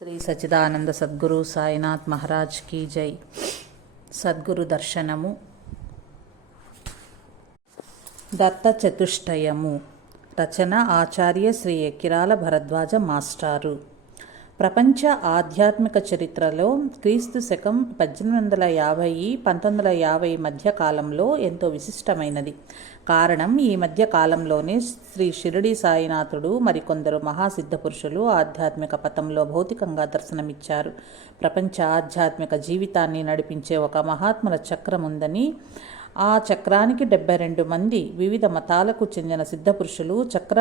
Shri Sachchidananda Sadhguru Sainath Maharaj key జై. సద్గురు దర్శనము. దత్త చతుష్టయము. రచన ఆచార్య శ్రీ ఎక్కిరాల భరద్వాజ మాస్టారు. ప్రపంచ ఆధ్యాత్మిక చరిత్రలో క్రీస్తు శకం 1850-1950 మధ్య కాలంలో ఎంతో విశిష్టమైనది. కారణం, ఈ మధ్య కాలంలోనే శ్రీ షిరిడి సాయినాథుడు మరికొందరు మహాసిద్ధ పురుషులు ఆధ్యాత్మిక పథంలో భౌతికంగా దర్శనమిచ్చారు. ప్రపంచ ఆధ్యాత్మిక జీవితాన్ని నడిపించే ఒక మహాత్ముల చక్రం ఉందని, ఆ చక్రానికి 72 మంది వివిధ మతాలకు చెందిన సిద్ధపురుషులు చక్ర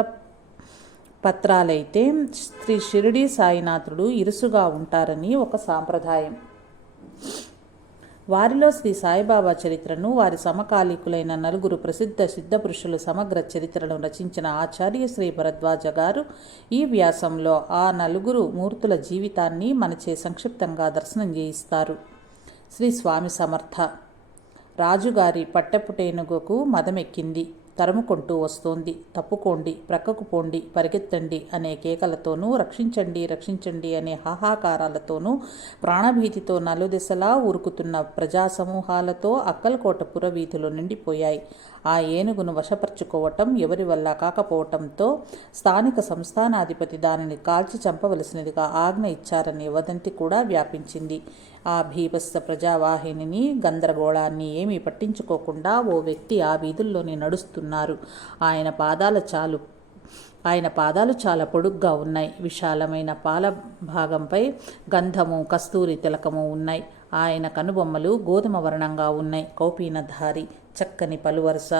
పత్రాలైతే శ్రీ షిరిడి సాయినాథుడు ఇరుసుగా ఉంటారని ఒక సాంప్రదాయం. వారిలో శ్రీ సాయిబాబా చరిత్రను వారి సమకాలీకులైన 4 ప్రసిద్ధ సిద్ధపురుషులు సమగ్ర చరిత్రను రచించిన ఆచార్య శ్రీ భరద్వాజ గారు ఈ వ్యాసంలో ఆ 4 మూర్తుల జీవితాన్ని మనచే సంక్షిప్తంగా దర్శనం చేయిస్తారు. శ్రీ స్వామి సమర్థ. రాజుగారి పట్టపుటేనుగుకు మదమెక్కింది, తరుముకుంటూ వస్తోంది. తప్పుకోండి, ప్రక్కకు పోండి, పరిగెత్తండి అనే కేకలతోనూ, రక్షించండి రక్షించండి అనే హాహాకారాలతోనూ, ప్రాణభీతితో నలుదిశలా ఉరుకుతున్న ప్రజాసమూహాలతో అక్కలకోట పురవీధులు నిండిపోయాయి. ఆ ఏనుగును వశపరుచుకోవటం ఎవరి వల్ల కాకపోవటంతో స్థానిక సంస్థానాధిపతి దానిని కాల్చి చంపవలసినదిగా ఆజ్ఞ ఇచ్చారనే వదంతి కూడా వ్యాపించింది. ఆ భీభత్స ప్రజావాహినిని, గందరగోళాన్ని ఏమీ పట్టించుకోకుండా ఓ వ్యక్తి ఆ వీధుల్లోనే నడుస్తున్నారు. ఆయన పాదాలు చాలా పొడుగ్గా ఉన్నాయి. విశాలమైన పాల భాగంపై గంధము, కస్తూరి తిలకము ఉన్నాయి. ఆయన కనుబొమ్మలు గోధుమ వర్ణంగా ఉన్నాయి. కౌపీనధారి, చక్కని పలువరుస,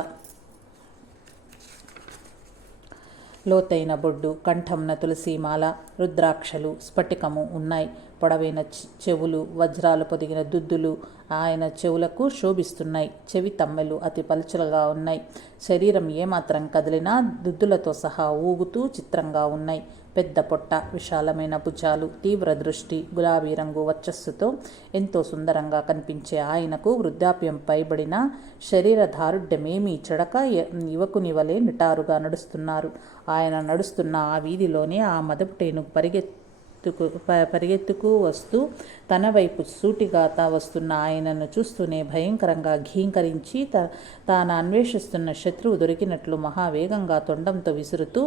లోతైన బొడ్డు, కంఠంన తులసీమాల, రుద్రాక్షలు, స్ఫటికము ఉన్నాయి. పొడవైన చెవులు, వజ్రాలు పొదిగిన దుద్దులు ఆయన చెవులకు శోభిస్తున్నాయి. చెవి తమ్మెలు అతి పలుచలుగా ఉన్నాయి. శరీరం ఏమాత్రం కదిలినా దుద్దులతో సహా ఊగుతూ చిత్రంగా ఉన్నాయి. పెద్ద పొట్ట, విశాలమైన భుజాలు, తీవ్ర దృష్టి, గులాబీ రంగు వర్చస్సుతో ఎంతో సుందరంగా కనిపించే ఆయనకు వృద్ధాప్యం పైబడిన శరీర దారుఢ్యమేమీ చెడక యువకుని వలె నిటారుగా నడుస్తున్నారు. ఆయన నడుస్తున్న ఆ వీధిలోనే ఆ మదపుటేను పరిగెత్తుకు వస్తూ తన వైపు సూటిగా వస్తున్న ఆయనను చూస్తూనే భయంకరంగా ఘీంకరించి తాను అన్వేషిస్తున్న శత్రువు దొరికినట్లు మహావేగంగా తొండంతో విసురుతూ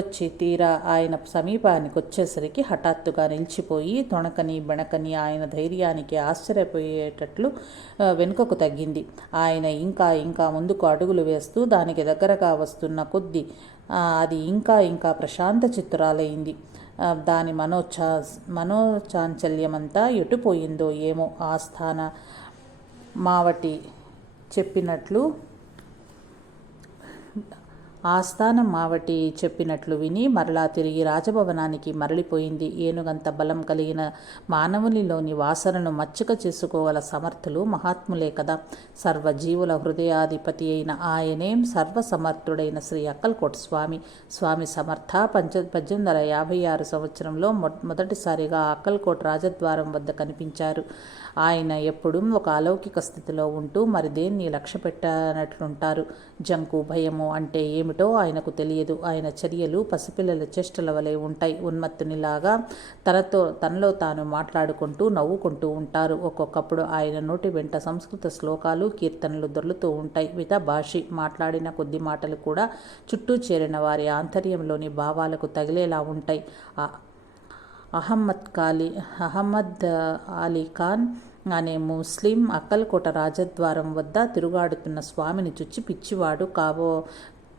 వచ్చి తీరా ఆయన సమీపానికి వచ్చేసరికి హఠాత్తుగా నిలిచిపోయి తొణకని బెణకని ఆయన ధైర్యానికి ఆశ్చర్యపోయేటట్లు వెనుకకు తగ్గింది. ఆయన ఇంకా ఇంకా ముందుకు అడుగులు వేస్తూ దానికి దగ్గరగా వస్తున్న కొద్దీ అది ఇంకా ఇంకా ప్రశాంత చిత్తురాలైంది. దాని మనోచాంచల్యమంతా ఎటుపోయిందో ఏమో. ఆస్థాన మావటి చెప్పినట్లు విని మరలా తిరిగి రాజభవనానికి మరలిపోయింది. ఏనుగంత బలం కలిగిన మానవునిలోని వాసనను మచ్చుక చేసుకోగల సమర్థులు మహాత్ములే కదా. సర్వజీవుల హృదయాధిపతి అయిన ఆయనే సర్వసమర్థుడైన శ్రీ అక్కల్కోట స్వామి సమర్థ 1856 సంవత్సరంలో మొదటిసారిగా అక్కల్కోట రాజద్వారం వద్ద కనిపించారు. ఆయన ఎప్పుడూ ఒక అలౌకిక స్థితిలో ఉంటూ మరి దేన్ని లక్ష్య పెట్టనట్లుంటారు. జంకు, భయము అంటే ఏమిటో ఆయనకు తెలియదు. ఆయన చర్యలు పసిపిల్లల చేష్టల వలె ఉంటాయి. ఉన్మత్తునిలాగా తనలో తాను మాట్లాడుకుంటూ నవ్వుకుంటూ ఉంటారు. ఒక్కొక్కప్పుడు ఆయన నోటి వెంట సంస్కృత శ్లోకాలు, కీర్తనలు దొర్లుతూ ఉంటాయి. భాషి మాట్లాడిన కొద్ది మాటలు కూడా చుట్టూ చేరిన వారి ఆంతర్యంలోని భావాలకు తగిలేలా ఉంటాయి. అహమ్మద్ అలీ ఖాన్ అనే ముస్లిం అక్కల్కోట రాజద్వారం వద్ద తిరుగాడుతున్న స్వామిని చుచ్చి పిచ్చివాడు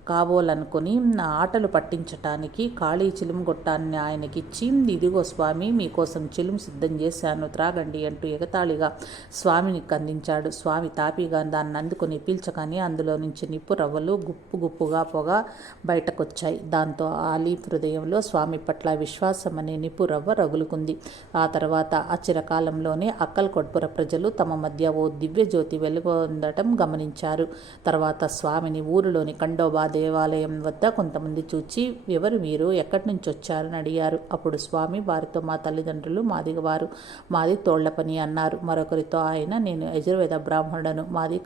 కాబోలనుకొని ఆటలు పట్టించటానికి ఖాళీ చిలుముగొట్టాన్ని ఆయనకిచ్చి, ఇదిగో స్వామి, మీకోసం చిలుము సిద్ధం చేశాను, త్రాగండి అంటూ ఎగతాళిగా స్వామినికి అందించాడు. స్వామి తాపీగా దాన్ని అందుకుని పీల్చగానే అందులో నుంచి నిప్పు రవ్వలు గుప్పు గుప్పుగా పొగ బయటకొచ్చాయి. దాంతో ఆలీ హృదయంలో స్వామి పట్ల విశ్వాసం అనే నిప్పు రవ్వ రగులుకుంది. ఆ తర్వాత అచిరకాలంలోనే అక్కల్కోట్పుర ప్రజలు తమ మధ్య ఓ దివ్య జ్యోతి వెలుగొందటం గమనించారు. తర్వాత స్వామిని ఊరిలోని ఖండోబా దేవాలయం వద్ద కొంతమంది చూచి, ఎవరు మీరు, ఎక్కడి నుంచి వచ్చారని అడిగారు. అప్పుడు స్వామి వారితో, మా తల్లిదండ్రులు మాదిగవారు, మాది తోళ్ల పని అన్నారు. మరొకరితో ఆయన, నేను యజుర్వేద బ్రాహ్మణుడను, మాది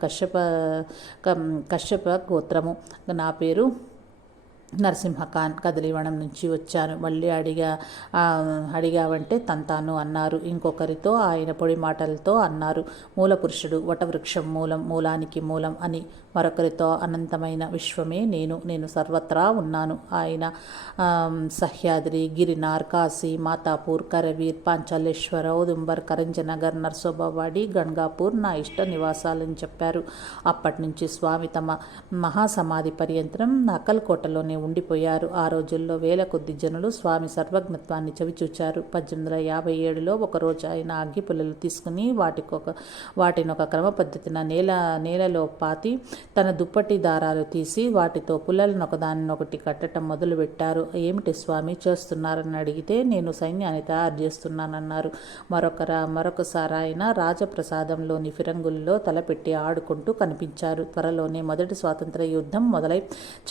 కశ్యప గోత్రము, నా పేరు నరసింహఖాన్ కదిలివనం నుంచి వచ్చాను. మళ్ళీ అడిగావంటే తంతాను అన్నారు. ఇంకొకరితో ఆయన పొడి మాటలతో అన్నారు. మూలపురుషుడు వటవృక్షం మూలం, మూలానికి మూలం అని. మరొకరితో అనంతమైన విశ్వమే నేను సర్వత్రా ఉన్నాను. ఆయన సహ్యాద్రి, గిరినార్, కాశీ, మాతాపూర్, కరవీర్, పాంచాలేశ్వర, ఔదుంబర్, కరంజనగర్, నర్సోబావాడి, గణగాపూర్ నా ఇష్ట నివాసాలని చెప్పారు. అప్పటి నుంచి స్వామి తమ మహాసమాధి పర్యంతరం అక్కల్కోటలోనే ఉండిపోయారు. ఆ రోజుల్లో వేల కొద్ది జనులు స్వామి సర్వజ్ఞత్వాన్ని చవిచూచారు. 1857లో ఒకరోజు ఆయన అగ్గిపుల్లలు తీసుకుని వాటిని ఒక క్రమ పద్ధతిన నేలలో పాతి తన దుప్పటి దారాలు తీసి వాటితో పుల్లలను ఒకదానినొకటి కట్టడం మొదలుపెట్టారు. ఏమిటి స్వామి చేస్తున్నారని అడిగితే, నేను సైన్యాన్ని తయారు చేస్తున్నానన్నారు. మరొకసారి ఆయన రాజప్రసాదంలోని ఫిరంగుల్లో తలపెట్టి ఆడుకుంటూ కనిపించారు. త్వరలోనే మొదటి స్వాతంత్ర యుద్ధం మొదలై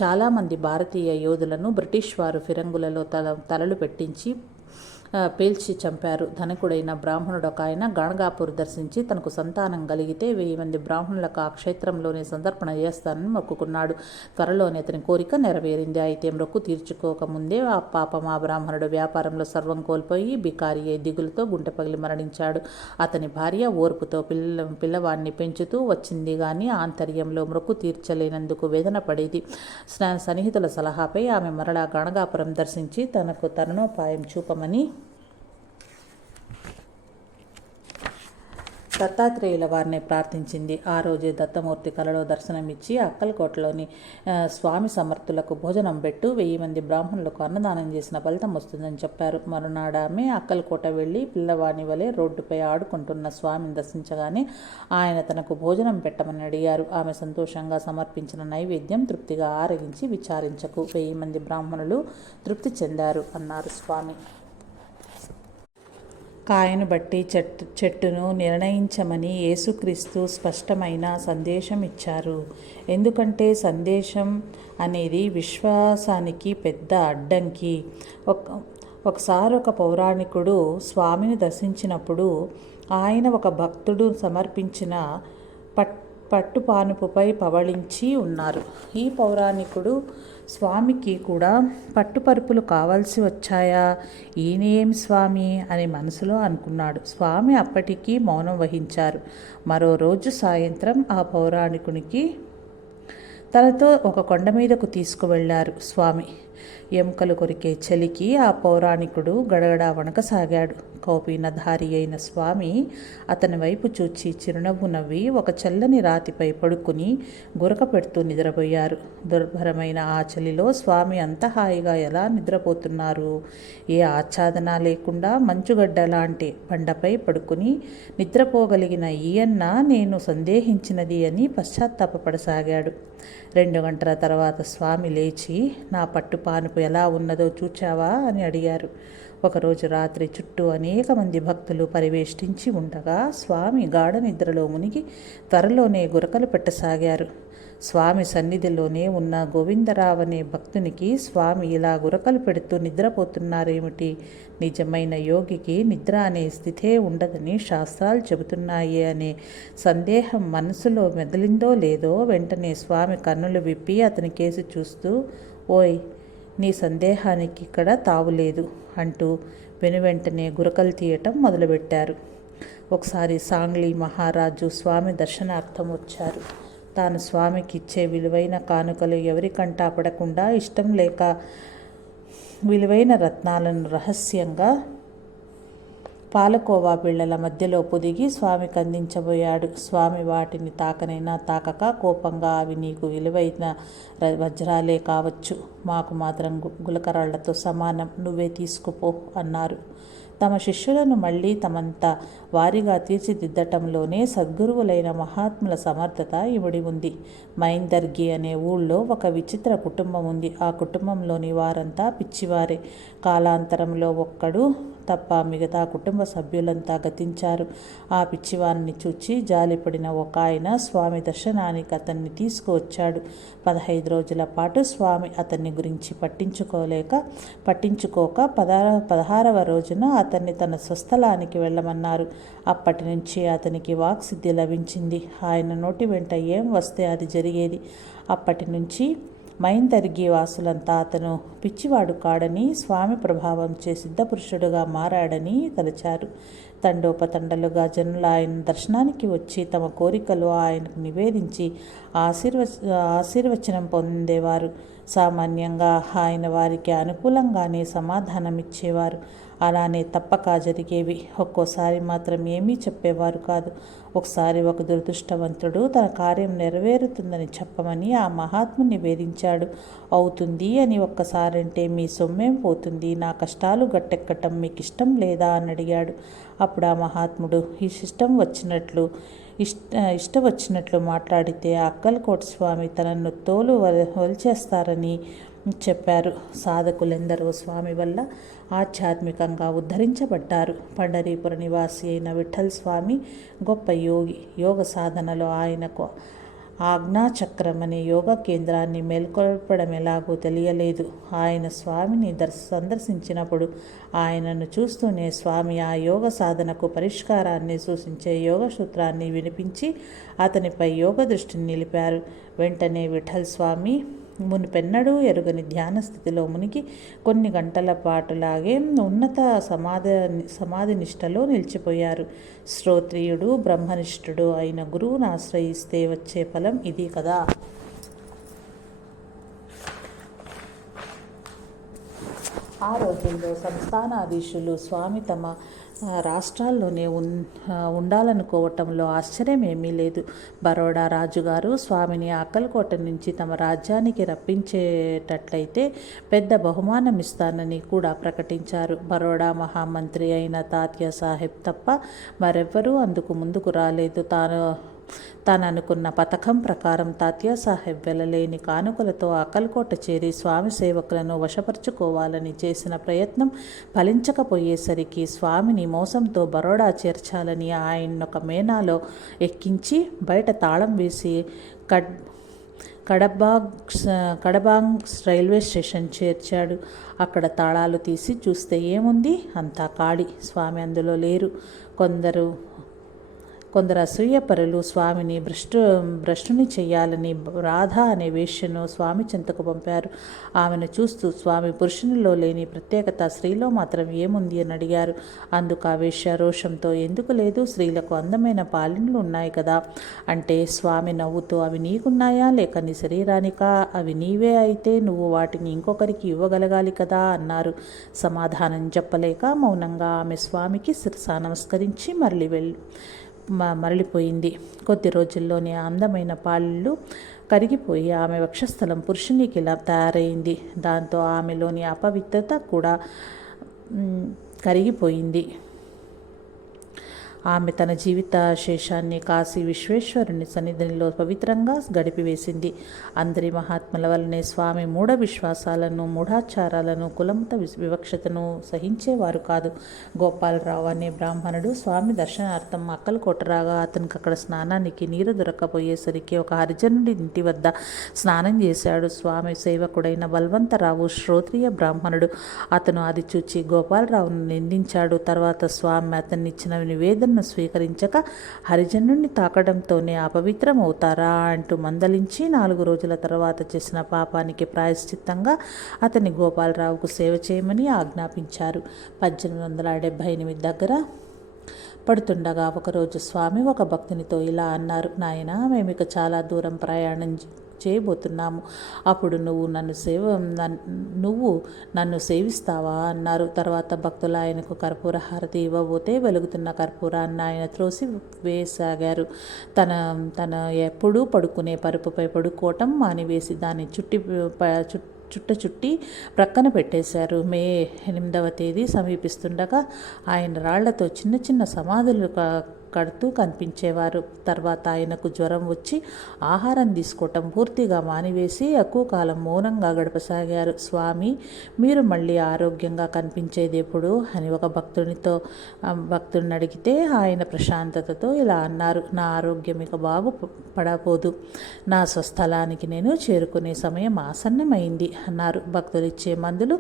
చాలామంది భారతీయ యోధులను బ్రిటిష్ వారు ఫిరంగులలో తలలు పెట్టించి పేల్చి చంపారు. ధనికుడైన బ్రాహ్మణుడు ఒక ఆయన గణగాపూర్ దర్శించి తనకు సంతానం కలిగితే 1000 మంది బ్రాహ్మణులకు ఆ క్షేత్రంలోనే సంతర్పణ చేస్తానని మొక్కుకున్నాడు. త్వరలోనే అతని కోరిక నెరవేరింది. అయితే మొక్కు తీర్చుకోకముందే ఆ బ్రాహ్మణుడు వ్యాపారంలో సర్వం కోల్పోయి బికారి అయి దిగులతో గుంటె పగిలి మరణించాడు. అతని భార్య ఓర్పుతో పిల్లవాడిని పెంచుతూ వచ్చింది కానీ ఆంతర్యంలో మొక్కు తీర్చలేనందుకు వేదన పడేది. సన్నిహితుల సలహాపై ఆమె మరలా గణగాపురం దర్శించి తనకు తరుణోపాయం చూపమని దత్తాత్రేయుల వారిని ప్రార్థించింది. ఆ రోజే దత్తమూర్తి కలలో దర్శనమిచ్చి అక్కల్కోటలోని స్వామి సమర్థులకు భోజనం పెట్టు, 1000 మంది బ్రాహ్మణులకు అన్నదానం చేసిన ఫలితం వస్తుందని చెప్పారు. మరునాడామె అక్కల్కోట వెళ్ళి పిల్లవాని వలె రోడ్డుపై ఆడుకుంటున్న స్వామిని దర్శించగానే ఆయన తనకు భోజనం పెట్టమని అడిగారు. ఆమె సంతోషంగా సమర్పించిన నైవేద్యం తృప్తిగా ఆరగించి, విచారించకు, 1000 మంది బ్రాహ్మణులు తృప్తి చెందారు అన్నారు స్వామి. కాయను బట్టి చెట్టును నిర్ణయించమని యేసుక్రీస్తు స్పష్టమైన సందేశం ఇచ్చారు. ఎందుకంటే సందేశం అనేది విశ్వాసానికి పెద్ద అడ్డంకి. ఒకసారి ఒక పౌరాణికుడు స్వామిని దర్శించినప్పుడు ఆయన ఒక భక్తుడు సమర్పించిన పట్టుపానుపుపై పవళించి ఉన్నారు. ఈ పౌరాణికుడు స్వామికి కూడా పట్టుపరుపులు కావాల్సి వచ్చాయా, ఈయనేం స్వామి అని మనసులో అనుకున్నాడు. స్వామి అప్పటికీ మౌనం వహించారు. మరో రోజు సాయంత్రం ఆ పౌరాణికునికి తనతో ఒక కొండ మీదకు తీసుకువెళ్లారు స్వామి. ఎముకలు కొరికే చలికి ఆ పౌరాణికుడు గడగడా వణకసాగాడు. కౌపీనధారి అయిన స్వామి అతని వైపు చూచి చిరునవ్వు నవ్వి ఒక చల్లని రాతిపై పడుకుని గురక పెడుతూ నిద్రపోయారు. దుర్భరమైన ఆ చలిలో స్వామి అంత హాయిగా ఎలా నిద్రపోతున్నారు? ఏ ఆచ్ఛాదన లేకుండా మంచుగడ్డ లాంటి బండపై పడుకుని నిద్రపోగలిగిన ఈయన్న నేను సందేహించినది అని పశ్చాత్తాపపడసాగాడు. 2 గంటల తర్వాత స్వామి లేచి, నా పట్టుపానుపు ఎలా ఉన్నదో చూచావా అని అడిగారు. ఒకరోజు రాత్రి చుట్టూ అనేక మంది భక్తులు పరివేష్టించి ఉండగా స్వామి గాఢ నిద్రలో మునిగి త్వరలోనే గురకలు పెట్టసాగారు. స్వామి సన్నిధిలోనే ఉన్న గోవిందరావు అనే భక్తునికి స్వామి ఇలా గురకలు పెడుతూ నిద్రపోతున్నారేమిటి? నిజమైన యోగికి నిద్ర అనే స్థితే ఉండదని శాస్త్రాలు చెబుతున్నాయి అనే సందేహం మనసులో మెదిలిందో లేదో వెంటనే స్వామి కన్నులు విప్పి అతని కేసి చూస్తూ, ఓయ్, నీ సందేహానికి ఇక్కడ తావులేదు అంటూ వెనువెంటనే గురకలు తీయటం మొదలుపెట్టారు. ఒకసారి సాంగ్లీ మహారాజు స్వామి దర్శనార్థం వచ్చారు. తాను స్వామికి ఇచ్చే విలువైన కానుకలు ఎవరికంటా పడకుండా ఇష్టం లేక విలువైన రత్నాలను రహస్యంగా పాలకోవా బిళ్ళల మధ్యలో పొదిగి స్వామికి అందించబోయాడు. స్వామి వాటిని తాకనైనా తాకక కోపంగా, అవి నీకు విలువైన వజ్రాలే కావచ్చు, మాకు మాత్రం గులకరాళ్లతో సమానం, నువ్వే తీసుకుపో అన్నారు. తమ శిష్యులను మళ్ళీ తమంత వారిగా తీర్చిదిద్దటంలోనే సద్గురువులైన మహాత్ముల సమర్థత ఇమిడి ఉంది. మైందర్గి అనే ఊళ్ళో ఒక విచిత్ర కుటుంబం ఉంది. ఆ కుటుంబంలోని వారంతా పిచ్చివారే. కాలాంతరంలో ఒక్కడు తప్ప మిగతా కుటుంబ సభ్యులంతా గతించారు. ఆ పిచ్చివారిని చూచి జాలిపడిన ఒక ఆయన స్వామి దర్శనానికి అతన్ని తీసుకువచ్చాడు. 15 రోజుల పాటు స్వామి అతన్ని గురించి పట్టించుకోక 16వ రోజున అతన్ని తన స్వస్థలానికి వెళ్ళమన్నారు. అప్పటి నుంచి అతనికి వాక్సిద్ధి లభించింది. ఆయన నోటి వెంట ఏం వస్తే అది జరిగేది. అప్పటి నుంచి మైందర్గి వాసులంతా అతను పిచ్చివాడు కాడని, స్వామి ప్రభావంచే సిద్ధపురుషుడుగా మారాడని తలచారు. తండోపతండలుగా జనులు ఆయన దర్శనానికి వచ్చి తమ కోరికలు ఆయనకు నివేదించి ఆశీర్వచనం పొందేవారు. సామాన్యంగా ఆయన వారికి అనుకూలంగానే సమాధానమిచ్చేవారు. అలానే తప్పక జరిగేవి. ఒక్కోసారి మాత్రం ఏమీ చెప్పేవారు కాదు. ఒకసారి ఒక దురదృష్టవంతుడు తన కార్యం నెరవేరుతుందని చెప్పమని ఆ మహాత్ముని వేధించాడు. అవుతుంది అని ఒక్కసారంటే మీ సొమ్మేం పోతుంది, నా కష్టాలు గట్టెక్కటం మీకు ఇష్టం లేదా అని అడిగాడు. అప్పుడు ఆ మహాత్ముడు ఇష్టం వచ్చినట్లు మాట్లాడితే అక్కలకోట స్వామి తనను తోలు వలిచేస్తారని చెప్పారు. సాధకులెందరో స్వామి వల్ల ఆధ్యాత్మికంగా ఉద్ధరించబడ్డారు. పండరీపుర నివాసి అయిన విఠల్ స్వామి గొప్ప యోగి. యోగ సాధనలో ఆయనకు ఆజ్ఞాచక్రం అనే యోగా కేంద్రాన్ని మేల్కొల్పడం ఎలాగో తెలియలేదు. ఆయన స్వామిని సందర్శించినప్పుడు ఆయనను చూస్తూనే స్వామి ఆ యోగ సాధనకు పరిష్కారాన్ని సూచించే యోగ సూత్రాన్ని వినిపించి అతనిపై యోగ దృష్టిని నిలిపారు. వెంటనే విఠల్ స్వామి మునుపెన్నడూ ఎరుగని ధ్యాన స్థితిలో మునిగి కొన్ని గంటల పాటులాగే ఉన్నత సమాధి నిష్టలో నిలిచిపోయారు. శ్రోత్రియుడు బ్రహ్మనిష్ఠుడు అయిన గురువును ఆశ్రయిస్తే వచ్చే ఫలం ఇది కదా. ఆ రోజుల్లో సంస్థానాధీశులు స్వామి తమ రాష్ట్రాల్లోనే ఉండాలనుకోవటంలో ఆశ్చర్యమేమీ లేదు. బరోడా రాజుగారు స్వామిని అక్కలకోట నుంచి తమ రాజ్యానికి రప్పించేటట్లయితే పెద్ద బహుమానం ఇస్తానని కూడా ప్రకటించారు. బరోడా మహామంత్రి అయిన తాత్యా సాహెబ్ తప్ప మరెవ్వరూ అందుకు ముందుకు రాలేదు. తాను అనుకున్న పథకం ప్రకారం తాత్యా సాహెబ్ వెళ్ళలేని కానుకలతో అక్కలకోట చేరి స్వామి సేవకులను వశపరుచుకోవాలని చేసిన ప్రయత్నం ఫలించకపోయేసరికి స్వామిని మోసంతో బరోడా చేర్చాలని ఆయన్నొక మేనాలో ఎక్కించి బయట తాళం వేసి కడబాంగ్ రైల్వే స్టేషన్ చేర్చాడు. అక్కడ తాళాలు తీసి చూస్తే ఏముంది, అంతా ఖాళీ. స్వామి అందులో లేరు. కొందరు అసూయపరులు స్వామిని భ్రష్టుని చెయ్యాలని రాధ అనే వేశ్యను స్వామి చెంతకు పంపారు. ఆమెను చూస్తూ స్వామి పురుషునిలో లేని ప్రత్యేకత స్త్రీలో మాత్రం ఏముంది అని అడిగారు. అందుకు ఆ వేశ్య రోషంతో, ఎందుకు లేదు, స్త్రీలకు అందమైన పాలిన్లు ఉన్నాయి కదా అంటే స్వామి నవ్వుతూ, అవి నీకున్నాయా లేక నీ శరీరానికా? అవి నీవే అయితే నువ్వు వాటిని ఇంకొకరికి ఇవ్వగలగాలి కదా అన్నారు. సమాధానం చెప్పలేక మౌనంగా ఆమె స్వామికి శిరసా నమస్కరించి మరలిపోయింది. కొద్ది రోజుల్లోనే అందమైన పాళ్ళు కరిగిపోయి ఆమె వక్షస్థలం పురుషునికిలా తయారైంది. దాంతో ఆమెలోని అపవిత్రత కూడా కరిగిపోయింది. ఆమె తన జీవిత శేషాన్ని కాశీ విశ్వేశ్వరుని సన్నిధిలో పవిత్రంగా గడిపివేసింది. అందరి మహాత్ముల వల్లనే స్వామి మూఢ విశ్వాసాలను, మూఢాచారాలను, కులమత వివక్షతను సహించేవారు కాదు. గోపాలరావు అనే బ్రాహ్మణుడు స్వామి దర్శనార్థం అక్కలకోట రాగా అతనికి అక్కడ స్నానానికి నీరు దొరక్కపోయేసరికి ఒక హరిజనుడి ఇంటి వద్ద స్నానం చేశాడు. స్వామి సేవకుడైన బల్వంతరావు శ్రోత్రియ బ్రాహ్మణుడు. అతను అది చూచి గోపాలరావును నిందించాడు. తర్వాత స్వామి అతన్ని ఇచ్చిన నివేదన స్వీకరించక హరిజనుడిని తాకడంతోనే అపవిత్రం అవుతారా అంటూ మందలించి 4 రోజుల తర్వాత చేసిన పాపానికి ప్రాయశ్చిత్తంగా అతని గోపాలరావుకు సేవ చేయమని ఆజ్ఞాపించారు. 1878 దగ్గర పడుతుండగా ఒకరోజు స్వామి ఒక భక్తునితో ఇలా అన్నారు, నాయనా, మేమిక చాలా దూరం ప్రయాణం చేయబోతున్నాము. అప్పుడు నువ్వు నన్ను సేవిస్తావా అన్నారు. తర్వాత భక్తులు ఆయనకు కర్పూర హారతి ఇవ్వబోతే వెలుగుతున్న కర్పూరాన్ని ఆయన త్రోసి వేసాగారు. తన ఎప్పుడూ పడుకునే పరుపుపై పడుకోవటం మానివేసి దాన్ని చుట్టి ప్రక్కన పెట్టేశారు. మే 8వ తేదీ సమీపిస్తుండగా ఆయన రాళ్లతో చిన్న చిన్న సమాధులు కడుతూ కనిపించేవారు. తర్వాత ఆయనకు జ్వరం వచ్చి ఆహారం తీసుకోవటం పూర్తిగా మానివేసి ఎక్కువ కాలం మౌనంగా గడపసాగారు. స్వామి, మీరు మళ్ళీ ఆరోగ్యంగా కనిపించేది ఎప్పుడు అని ఒక భక్తుడిని అడిగితే ఆయన ప్రశాంతతతో ఇలా అన్నారు, నా ఆరోగ్యం ఇక బాగుపడబోదు. నా స్వస్థలానికి నేను చేరుకునే సమయం ఆసన్నమైంది. అన్నారు. భక్తులు ఇచ్చే మందులు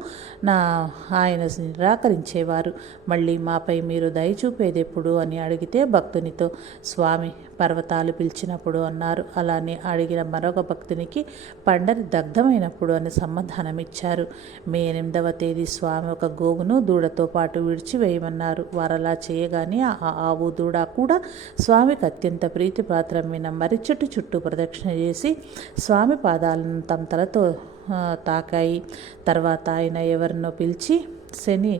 ఆయన నిరాకరించేవారు. మళ్ళీ మాపై మీరు దయ చూపేది ఎప్పుడు అని అడిగితే భక్తునితో స్వామి పర్వతాలు పిలిచినప్పుడు అన్నారు. అలానే అడిగిన మరొక భక్తునికి పండరి దగ్ధమైనప్పుడు అని సమాధానమిచ్చారు. మే 8వ తేదీ స్వామి ఒక గోవును దూడతో పాటు విడిచివేయమన్నారు. వారలా చేయగానే ఆ ఆవు దూడ కూడా స్వామికి అత్యంత ప్రీతిపాత్రమైన మర్రి చెట్టు చుట్టూ ప్రదక్షిణ చేసి స్వామి పాదాలను తమ తలతో తాకాయి. తర్వాత ఆయన ఎవరినో పిలిచి శని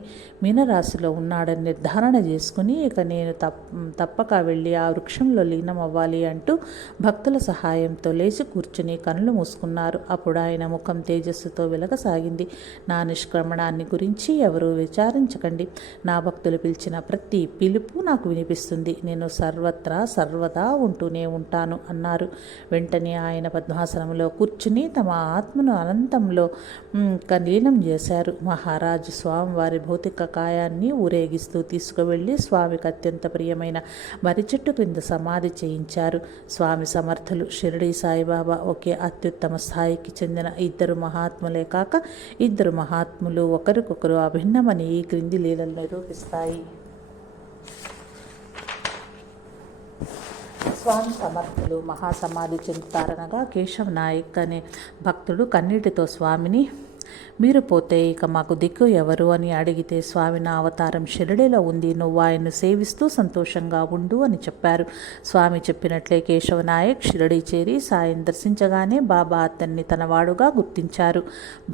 మీనరాశిలో ఉన్నాడని నిర్ధారణ చేసుకుని ఇక నేను తప్పక వెళ్ళి ఆ వృక్షంలో లీనం అవ్వాలి అంటూ భక్తుల సహాయంతో లేచి కూర్చుని కనులు మూసుకున్నారు. అప్పుడు ఆయన ముఖం తేజస్సుతో వెలగసాగింది. నా నిష్క్రమణాన్ని గురించి ఎవరూ విచారించకండి. నా భక్తులు పిలిచిన ప్రతి పిలుపు నాకు వినిపిస్తుంది. నేను సర్వదా ఉంటూనే ఉంటాను అన్నారు. వెంటనే ఆయన పద్మాసనంలో కూర్చుని తమ ఆత్మను అనంతంలో లీనం చేశారు. మహారాజు స్వామివారి భౌతిక కాయాన్ని ఊరేగిస్తూ తీసుకువెళ్ళి స్వామికి అత్యంత ప్రియమైన మర్రి చెట్టు క్రింద సమాధి చేయించారు. స్వామి సమర్థులు షిరిడి సాయిబాబా ఒకే అత్యుత్తమ స్థాయికి చెందిన ఇద్దరు మహాత్ములే కాక ఇద్దరు మహాత్ములు ఒకరికొకరు అభిన్నమని ఈ క్రింది లీలలు నిరూపిస్తాయి. స్వామి సమర్థులు మహాసమాధి చెందుతారనగా కేశవ్ నాయక్ అనే భక్తుడు కన్నీటితో స్వామిని మీరు పోతే ఇక మాకు దిక్కు ఎవరు అని అడిగితే స్వామి నా అవతారం షిరిడిలో ఉంది, నువ్వు ఆయన్ను సేవిస్తూ సంతోషంగా ఉండు అని చెప్పారు. స్వామి చెప్పినట్లే కేశవ నాయక్ షిరిడి చేరి సాయం దర్శించగానే బాబా అతన్ని తనవాడుగా గుర్తించారు.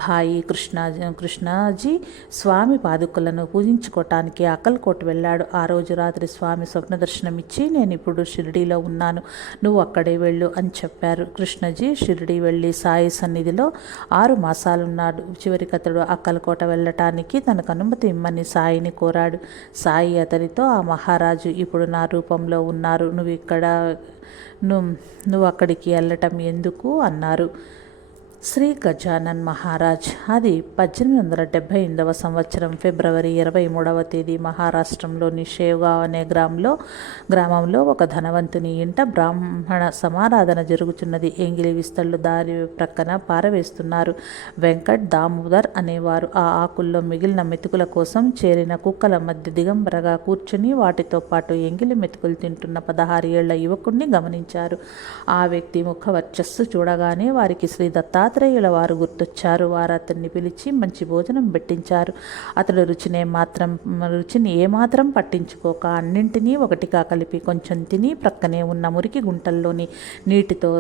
భాయి కృష్ణాజీ స్వామి పాదుకలను పూజించుకోవటానికి అక్కల్కోట్ వెళ్ళాడు. ఆ రోజు రాత్రి స్వామి స్వప్న దర్శనమిచ్చి నేను ఇప్పుడు షిరిడీలో ఉన్నాను, నువ్వు అక్కడే వెళ్ళు అని చెప్పారు. కృష్ణజీ షిరిడి వెళ్ళి సాయి సన్నిధిలో 6 మాసాలున్నాడు. చివరికి అతడు అక్కలకోట వెళ్ళటానికి తనకు అనుమతి ఇమ్మని సాయిని కోరాడు. సాయి అతనితో ఆ మహారాజు ఇప్పుడు నా రూపంలో ఉన్నారు, నువ్వు అక్కడికి వెళ్ళటం ఎందుకు అన్నారు. శ్రీ గజానన్ మహారాజ్ అది 1878వ సంవత్సరం ఫిబ్రవరి 23వ తేదీ మహారాష్ట్రంలోని షేవ్గావ్ అనే గ్రామంలో ఒక ధనవంతుని ఇంట బ్రాహ్మణ సమారాధన జరుగుతున్నది. ఎంగిలి విస్తళ్ళు దారి ప్రక్కన పారవేస్తున్నారు. వెంకట్ దామోదర్ అనేవారు ఆ ఆకుల్లో మిగిలిన మెతుకుల కోసం చేరిన కుక్కల మధ్య దిగంబరగా కూర్చుని వాటితో పాటు ఎంగిలి మెతుకులు తింటున్న 16 ఏళ్ల యువకుణ్ణి గమనించారు. ఆ వ్యక్తి ముఖ వర్చస్సు చూడగానే వారికి శ్రీ దత్తాత్రేయుల వారు గుర్తొచ్చారు. వారు అతన్ని పిలిచి మంచి భోజనం పెట్టించారు. అతడు రుచిని ఏమాత్రం పట్టించుకోక అన్నింటినీ ఒకటిగా కలిపి కొంచెం తిని ప్రక్కనే ఉన్న మురికి గుంటల్లోని నీటితో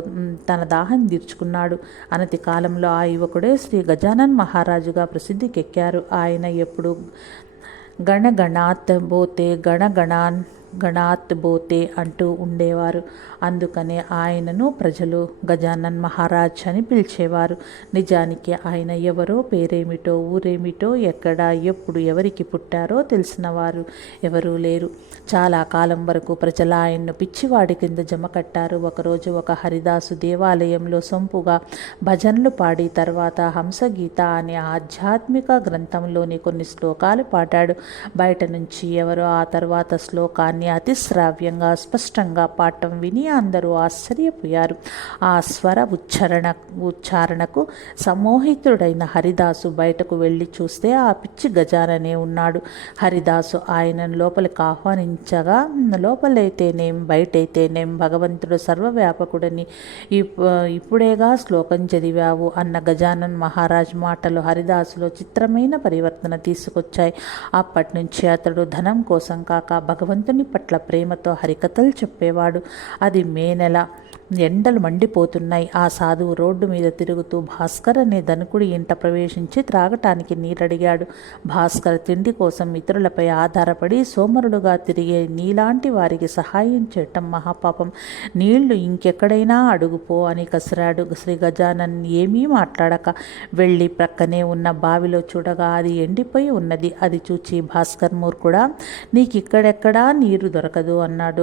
తన దాహం తీర్చుకున్నాడు. అనతి కాలంలో ఆ యువకుడే శ్రీ గజానన్ మహారాజుగా ప్రసిద్ధికెక్కారు. ఆయన ఎప్పుడు గణగణాత్ బోతే అంటూ ఉండేవారు. అందుకనే ఆయనను ప్రజలు గజానన్ మహారాజ్ అని పిలిచేవారు. నిజానికి ఆయన ఎవరో, పేరేమిటో, ఊరేమిటో, ఎక్కడ, ఎప్పుడు, ఎవరికి పుట్టారో తెలిసిన వారు ఎవరూ లేరు. చాలా కాలం వరకు ప్రజలు ఆయన్ను పిచ్చివాడి కింద జమ కట్టారు. ఒకరోజు ఒక హరిదాసు దేవాలయంలో సొంపుగా భజనలు పాడి తర్వాత హంసగీత అనే ఆధ్యాత్మిక గ్రంథంలోని కొన్ని శ్లోకాలు పాడాడు. బయట నుంచి ఎవరో ఆ తర్వాత శ్లోకాన్ని అతిశ్రావ్యంగా స్పష్టంగా పాడటం విని అందరూ ఆశ్చర్యపోయారు. ఆ స్వర ఉచ్చారణకు సమ్మోహితుడైన హరిదాసు బయటకు వెళ్ళి చూస్తే ఆ పిచ్చి గజాననే ఉన్నాడు. హరిదాసు ఆయనను లోపలికి ఆహ్వానించగా లోపలైతేనేం బయటైతేనేం భగవంతుడు సర్వవ్యాపకుడని ఇప్పుడేగా శ్లోకం చదివావు అన్న గజానన్ మహారాజ్ మాటలు హరిదాసులో చిత్రమైన పరివర్తన తీసుకొచ్చాయి. అప్పటి నుంచి అతడు ధనం కోసం కాక భగవంతుని పట్ల ప్రేమతో హరికథలు చెప్పేవాడు. అది మే నెల. ఎండలు మండిపోతున్నాయి. ఆ సాధువు రోడ్డు మీద తిరుగుతూ భాస్కర్ అనే ధనికుడి ఇంట ప్రవేశించి త్రాగటానికి నీరడిగాడు. భాస్కర్ తిండి కోసం ఇతరులపై ఆధారపడి సోమరుడుగా తిరిగే నీలాంటి వారికి సహాయం చేయటం మహాపాపం. నీళ్లు ఇంకెక్కడైనా అడుగుపో అని కసిరాడు. శ్రీ గజానన్ ఏమీ మాట్లాడక వెళ్ళి ప్రక్కనే ఉన్న బావిలో చూడగా అది ఎండిపోయి ఉన్నది. అది చూచి భాస్కర్ మూర్ఖుడా, నీకిక్కడెక్కడా నీరు దొరకదు అన్నాడు.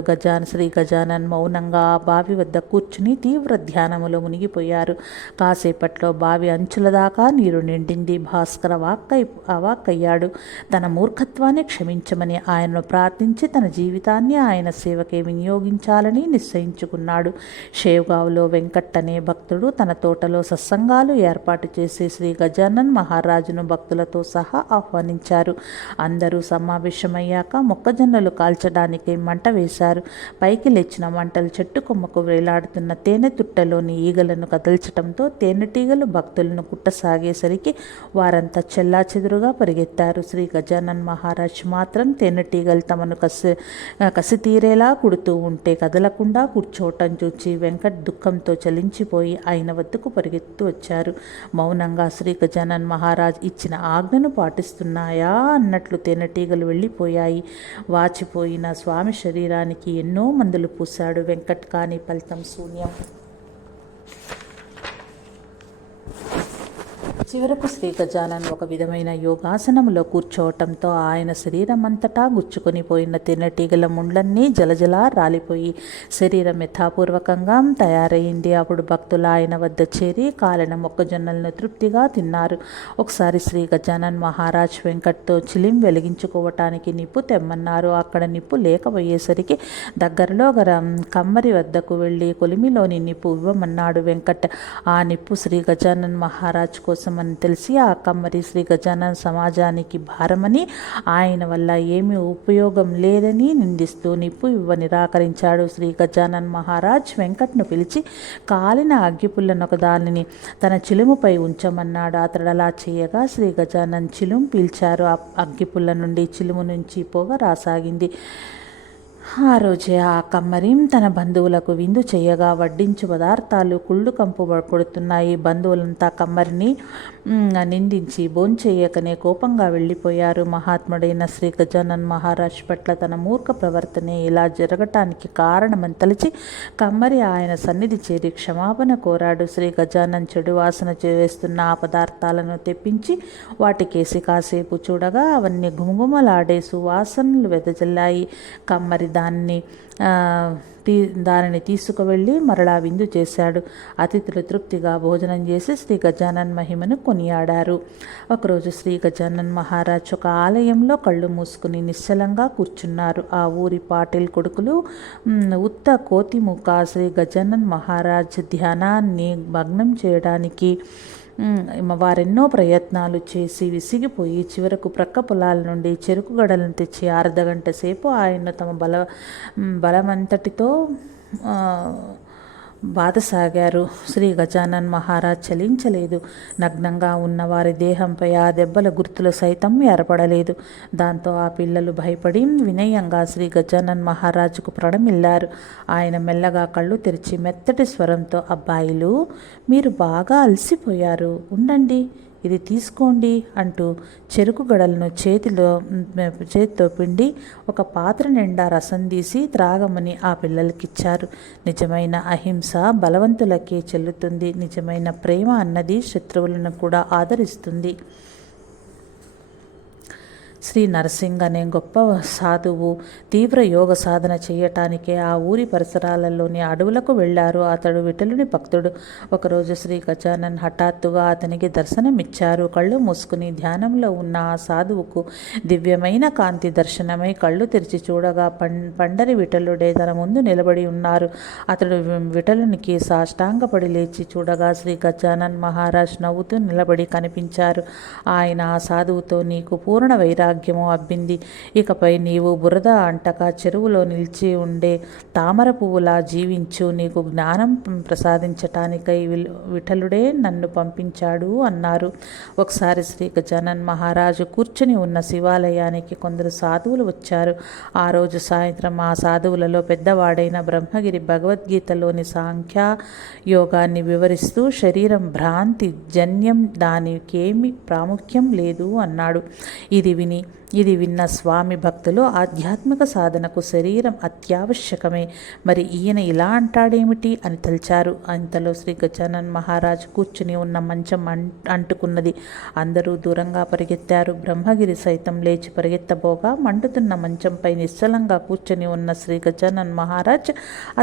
శ్రీ గజానన్ మౌనంగా ఆ బావి వద్దకు కూర్చుని తీవ్ర ధ్యానములో మునిగిపోయారు. కాసేపట్లో బావి అంచుల దాకా నీరు నిండింది. భాస్కర్ అవాక్కయ్యాడు. తన మూర్ఖత్వాన్ని క్షమించమని ఆయనను ప్రార్థించి తన జీవితాన్ని ఆయన సేవకే వినియోగించాలని నిశ్చయించుకున్నాడు. షేవ్గావ్లో వెంకట్ అనే భక్తుడు తన తోటలో సత్సంగాలు ఏర్పాటు చేసి శ్రీ గజానన్ మహారాజును భక్తులతో సహా ఆహ్వానించారు. అందరూ సమావేశమయ్యాక మొక్కజొన్నలు కాల్చడానికి మంట వేశారు. పైకి లేచిన మంటలు చెట్టు కొమ్మకు వేలాడుతున్న తేనె తుట్టలోని ఈగలను కదల్చడంతో తేనెటీగలు భక్తులను కుట్టసాగేసరికి వారంతా చెల్లాచెదురుగా పరిగెత్తారు. శ్రీ గజానన్ మహారాజ్ మాత్రం తేనెటీగలు తమను కసి తీరేలా కుడుతూ ఉంటే కదలకుండా కూర్చోవటం చూచి వెంకట్ దుఃఖంతో చలించిపోయి ఆయన వద్దకు పరిగెత్తు వచ్చారు. మౌనంగా శ్రీ గజానన్ మహారాజ్ ఇచ్చిన ఆజ్ఞను పాటిస్తున్నాయా అన్నట్లు తేనెటీగలు వెళ్ళిపోయాయి. వాచిపోయిన స్వామి శరీరానికి ఎన్నో మందులు పూశాడు వెంకట్, కానీ ఫలితం శూన్యం. చివరకు శ్రీ గజానన్ ఒక విధమైన యోగాసనంలో కూర్చోవటంతో ఆయన శరీరం అంతటా గుచ్చుకొని పోయిన తేనెటీగల ముండ్లన్నీ జలజలా రాలిపోయి శరీరం యథాపూర్వకంగా తయారైంది. అప్పుడు భక్తులు ఆయన వద్ద చేరి కాలిన మొక్కజొన్నలను తృప్తిగా తిన్నారు. ఒకసారి శ్రీ గజానన్ మహారాజ్ వెంకట్తో చిలిం వెలిగించుకోవటానికి నిప్పు తెమ్మన్నారు. అక్కడ నిప్పు లేకపోయేసరికి దగ్గరలో కమ్మరి వద్దకు వెళ్ళి కొలిమిలోని నిప్పు ఇవ్వమన్నాడు వెంకట్. ఆ నిప్పు శ్రీ గజానన్ మహారాజ్ కోసం అని తెలిసి ఆ కమ్మరి శ్రీ గజానన్ సమాజానికి భారమని, ఆయన వల్ల ఏమీ ఉపయోగం లేదని నిందిస్తూ నిప్పు ఇవ్వ నిరాకరించాడు. శ్రీ గజానన్ మహారాజ్ వెంకట్ను పిలిచి కాలిన అగ్గిపుల్లనొక దానిని తన చిలుముపై ఉంచమన్నాడు. అతడు అలా చేయగా శ్రీ గజానన్ చిలుము పీల్చారు. అగ్గిపుల్ల నుండి చిలుము నుంచి పొగ రాసాగింది. ఆ రోజే ఆ కమ్మరి తన బంధువులకు విందు చేయగా వడ్డించు పదార్థాలు కుళ్ళు కంపు కొడుతున్నాయి. బంధువులంతా కమ్మరిని నిందించి భోంచేయకనే కోపంగా వెళ్ళిపోయారు. మహాత్ముడైన శ్రీ గజానన్ మహారాజ్ పట్ల తన మూర్ఖ ప్రవర్తనే ఇలా జరగటానికి కారణమని తలచి కమ్మరి ఆయన సన్నిధి చేరి క్షమాపణ కోరాడు. శ్రీ గజానన్ చెడు వాసన వేస్తున్న ఆ పదార్థాలను తెప్పించి వాటికేసి కాసేపు చూడగా అవన్నీ గుమగుమలాడే సువాసనలు వెదజల్లాయి. కమ్మరి దానిని తీసుకువెళ్ళి మరలా విందు చేశాడు. అతిథులు తృప్తిగా భోజనం చేసి శ్రీ గజానన్ మహిమను కొనియాడారు. ఒకరోజు శ్రీ గజానన్ మహారాజ్ ఒక ఆలయంలో కళ్ళు మూసుకుని నిశ్చలంగా కూర్చున్నారు. ఆ ఊరి పాటిల్ కొడుకులు ఉత్త కోతిముఖ శ్రీ గజానన్ మహారాజ్ ధ్యానాన్ని భగ్నం చేయడానికి వారెన్నో ప్రయత్నాలు చేసి విసిగిపోయి చివరకు ప్రక్క పొలాల నుండి చెరుకు గడలను తెచ్చి అర్ధగంట సేపు ఆయన తమ బలమంతటితో బాధసాగారు. శ్రీ గజానన్ మహారాజ్ చలించలేదు. నగ్నంగా ఉన్న వారి దేహంపై ఆ దెబ్బల గుర్తులు సైతం ఏర్పడలేదు. దాంతో ఆ పిల్లలు భయపడి వినయంగా శ్రీ గజానన్ మహారాజుకు ప్రణమిల్లారు. ఆయన మెల్లగా కళ్ళు తెరిచి మెత్తటి స్వరంతో, అబ్బాయిలు, మీరు బాగా అలసిపోయారు, ఉండండి, ఇది తీసుకోండి అంటూ చెరుకు గడలను చేతితో పిండి ఒక పాత్ర నిండా రసం తీసి త్రాగమని ఆ పిల్లలకిచ్చారు. నిజమైన అహింస బలవంతులకే చెల్లుతుంది. నిజమైన ప్రేమ అన్నది శత్రువులను కూడా ఆదరిస్తుంది. శ్రీ నరసింగ్ అనే గొప్ప సాధువు తీవ్ర యోగ సాధన చేయటానికే ఆ ఊరి పరిసరాలలోని అడవులకు వెళ్ళారు. అతడు విఠలుని భక్తుడు. ఒకరోజు శ్రీ గజానన్ హఠాత్తుగా అతనికి దర్శనమిచ్చారు. కళ్ళు మూసుకుని ధ్యానంలో ఉన్న ఆ సాధువుకు దివ్యమైన కాంతి దర్శనమై కళ్ళు తెరిచి చూడగా పండరి విఠలుడే తన ముందు నిలబడి ఉన్నారు. అతడు విఠలునికి సాష్టాంగపడి లేచి చూడగా శ్రీ గజానన్ మహారాజ్ నవ్వుతూ నిలబడి కనిపించారు. ఆయన ఆ సాధువుతో, నీకు పూర్ణ వైరాగ్యము అబ్బింది. ఇకపై నీవు బురద అంటక చెరువులో నిలిచి ఉండే తామర పువ్వులా జీవించు. నీకు జ్ఞానం ప్రసాదించటానికై విఠలుడే నన్ను పంపించాడు అన్నారు. ఒకసారి శ్రీ గజానన్ మహారాజు కూర్చుని ఉన్న శివాలయానికి కొందరు సాధువులు వచ్చారు. ఆ రోజు సాయంత్రం ఆ సాధువులలో పెద్దవాడైన బ్రహ్మగిరి భగవద్గీతలోని సాంఖ్య యోగాన్ని వివరిస్తూ, శరీరం భ్రాంతి జన్యం, దానికేమి ప్రాముఖ్యం లేదు అన్నాడు. ఇది విని ఇది విన్న స్వామి భక్తులు ఆధ్యాత్మిక సాధనకు శరీరం అత్యావశ్యకమే, మరి ఈయన ఇలా అంటాడేమిటి అని తలిచారు. ఇంతలో శ్రీ గజానన్ మహారాజ్ కూర్చుని ఉన్న మంచం అంటుకున్నది. అందరూ దూరంగా పరిగెత్తారు. బ్రహ్మగిరి సైతం లేచి పరిగెత్తబోగా మండుతున్న మంచంపై నిశ్చలంగా కూర్చుని ఉన్న శ్రీ గజానన్ మహారాజ్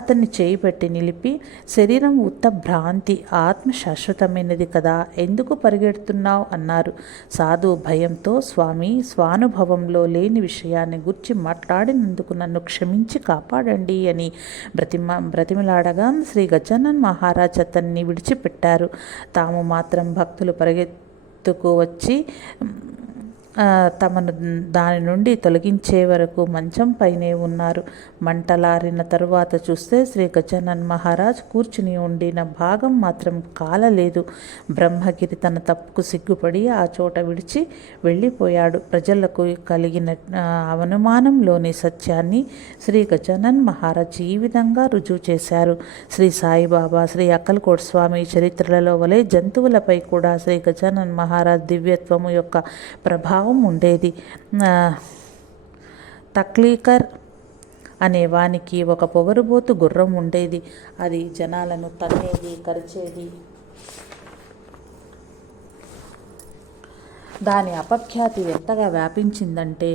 అతన్ని చేయి పెట్టి నిలిపి, శరీరం ఉత్త భ్రాంతి, ఆత్మ శాశ్వతమైనది కదా, ఎందుకు పరిగెడుతున్నావు అన్నారు. సాధువు భయంతో, స్వామి, స్వానుభవంలో లేని విషయాన్ని గురించి మాట్లాడినందుకు నన్ను క్షమించి కాపాడండి అని బ్రతిమిలాడగా శ్రీ గజానన్ మహారాజ్ అతన్ని విడిచిపెట్టారు. తాము మాత్రం భక్తులు పరిగెత్తుకు వచ్చి తమను దాని నుండి తొలగించే వరకు మంచం పైనే ఉన్నారు. మంటలారిన తరువాత చూస్తే శ్రీ గజానన్ మహారాజ్ కూర్చుని ఉండిన భాగం మాత్రం కాలలేదు. బ్రహ్మగిరి తన తప్పుకు సిగ్గుపడి ఆ చోట విడిచి వెళ్ళిపోయాడు. ప్రజలకు కలిగిన అనుమానంలోని సత్యాన్ని శ్రీ గజానన్ మహారాజ్ ఈ విధంగా రుజువు చేశారు. శ్రీ సాయిబాబా, శ్రీ అక్కల్కోట్ స్వామి చరిత్రలలో వలె జంతువులపై కూడా శ్రీ గజానన్ మహారాజ్ దివ్యత్వము యొక్క ప్రభావం ఉండేది. తక్లీకర్ అనే వానికి ఒక పొగరుబోతు గుర్రం ఉండేది. అది జనాలను తన్నేది, కరిచేది. దాని అపఖ్యాతి ఎంతగా వ్యాపించిందంటే